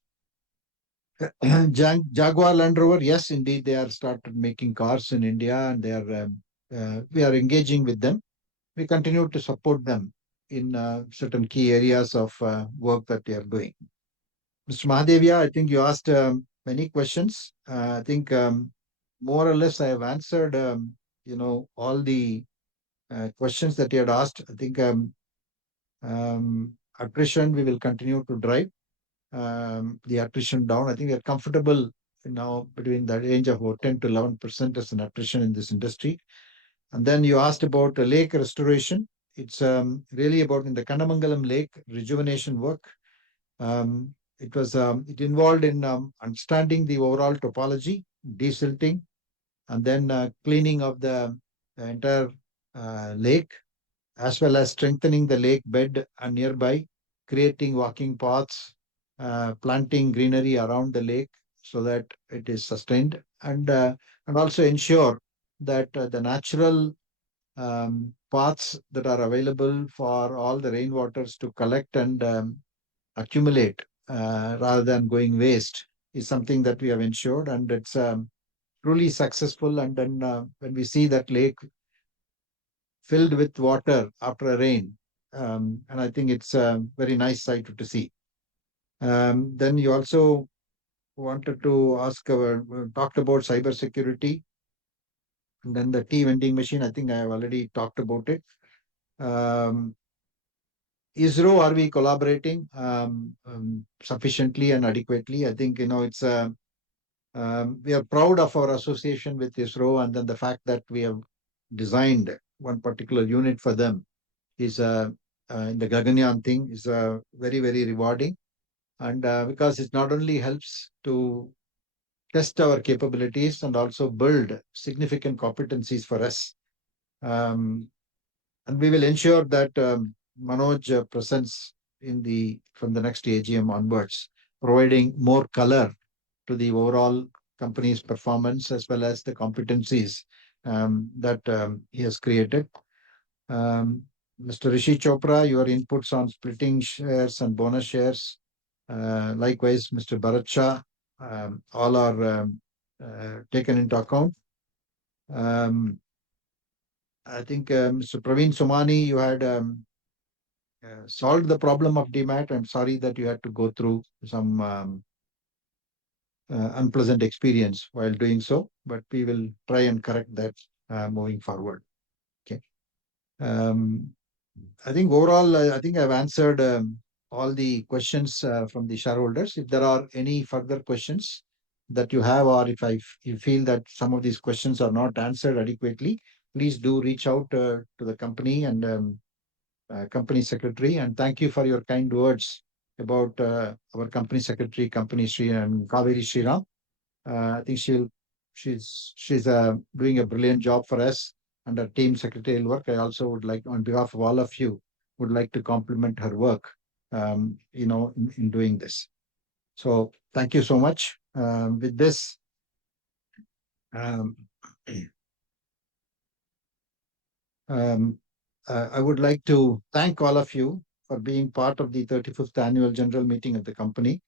Jaguar Land Rover, yes, indeed, they are started making cars in India, and they are we are engaging with them. We continue to support them in certain key areas of work that they are doing. Mr. Mahadevia, I think you asked many questions. I think more or less I have answered, all the questions that you had asked. I think attrition, we will continue to drive the attrition down. I think we are comfortable now between the range of about 10 to 11% as an attrition in this industry. And then you asked about lake restoration. It's really about in the Kandamangalam Lake rejuvenation work. It involved in understanding the overall topology, desilting, and then cleaning of the entire lake, as well as strengthening the lake bed and nearby, creating walking paths, planting greenery around the lake so that it is sustained, and also ensure that the natural paths that are available for all the rainwaters to collect and accumulate rather than going waste is something that we have ensured, and it's truly successful. And then when we see that lake filled with water after a rain, and I think it's a very nice sight to see. Then you also wanted to talked about cybersecurity, and then the tea vending machine. I think I have already talked about it. ISRO, are we collaborating sufficiently and adequately? I think it's we are proud of our association with ISRO, and then the fact that we have designed one particular unit for them is in the Gaganyaan thing is very, very rewarding. And because it not only helps to test our capabilities and also build significant competencies for us. And we will ensure that Manoj presents from the next AGM onwards, providing more color to the overall company's performance as well as the competencies that he has created. Mr. Rishi Chopra, your inputs on splitting shares and bonus shares. Likewise, Mr. Bharat Shah, all are taken into account. I think Mr. Praveen Somani, you had solved the problem of DMAT. I'm sorry that you had to go through some unpleasant experience while doing so, but we will try and correct that moving forward. Okay. I think overall, I think I've answered all the questions from the shareholders. If there are any further questions that you have, or if you feel that some of these questions are not answered adequately, please do reach out to the company and company secretary. And thank you for your kind words about our company secretary, company Sri and Kaveri Sriram. I think she's doing a brilliant job for us under team secretarial work. I also would like, on behalf of all of you, would like to compliment her work, in doing this. So thank you so much. With this, um, I would like to thank all of you for being part of the 35th annual general meeting of the company.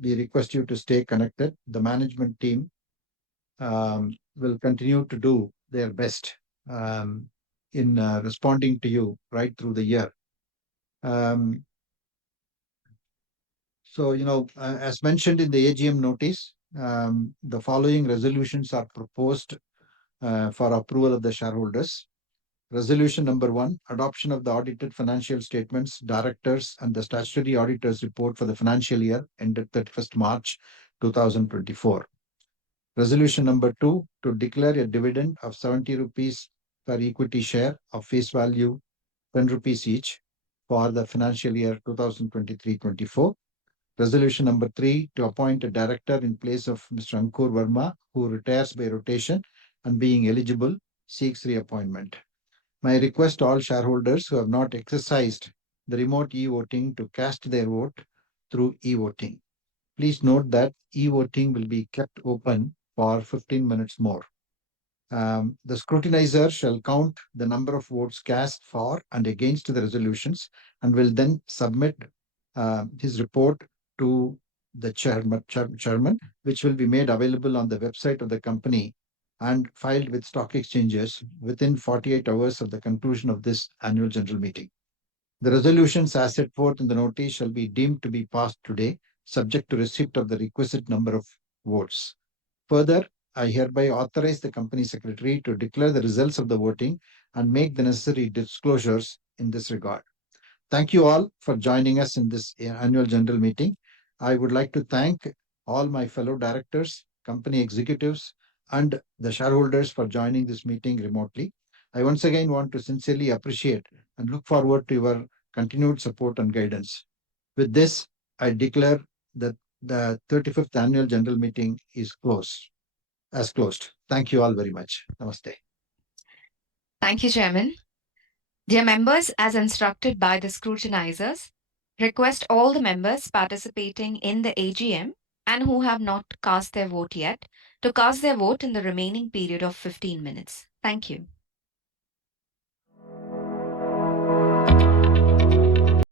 We request you to stay connected. The management team will continue to do their best in responding to you right through the year. So, as mentioned in the AGM notice, the following resolutions are proposed for approval of the shareholders. Resolution number 1, adoption of the audited financial statements, directors, and the statutory auditors report for the financial year ended 31st March 2024. Resolution number 2, to declare a dividend of 70 rupees per equity share of face value 10 rupees each for the financial year 2023-24. Resolution number 3, to appoint a director in place of Mr. Ankur Verma, who retires by rotation and being eligible, seeks reappointment. My request to all shareholders who have not exercised the remote e-voting to cast their vote through e-voting. Please note that e-voting will be kept open for 15 minutes more. The scrutinizer shall count the number of votes cast for and against the resolutions and will then submit his report to the chairman, which will be made available on the website of the company and filed with stock exchanges within 48 hours of the conclusion of this annual general meeting. The resolutions as set forth in the notice shall be deemed to be passed today, subject to receipt of the requisite number of votes. Further, I hereby authorize the company secretary to declare the results of the voting and make the necessary disclosures in this regard. Thank you all for joining us in this annual general meeting. I would like to thank all my fellow directors, company executives, and the shareholders for joining this meeting remotely. I once again want to sincerely appreciate and look forward to your continued support and guidance. With this, I declare that the 35th annual general meeting is closed. Thank you all very much. Namaste. Thank you, Chairman. Dear members, as instructed by the scrutinizers, request all the members participating in the AGM and who have not cast their vote yet to cast their vote in the remaining period of 15 minutes. Thank you.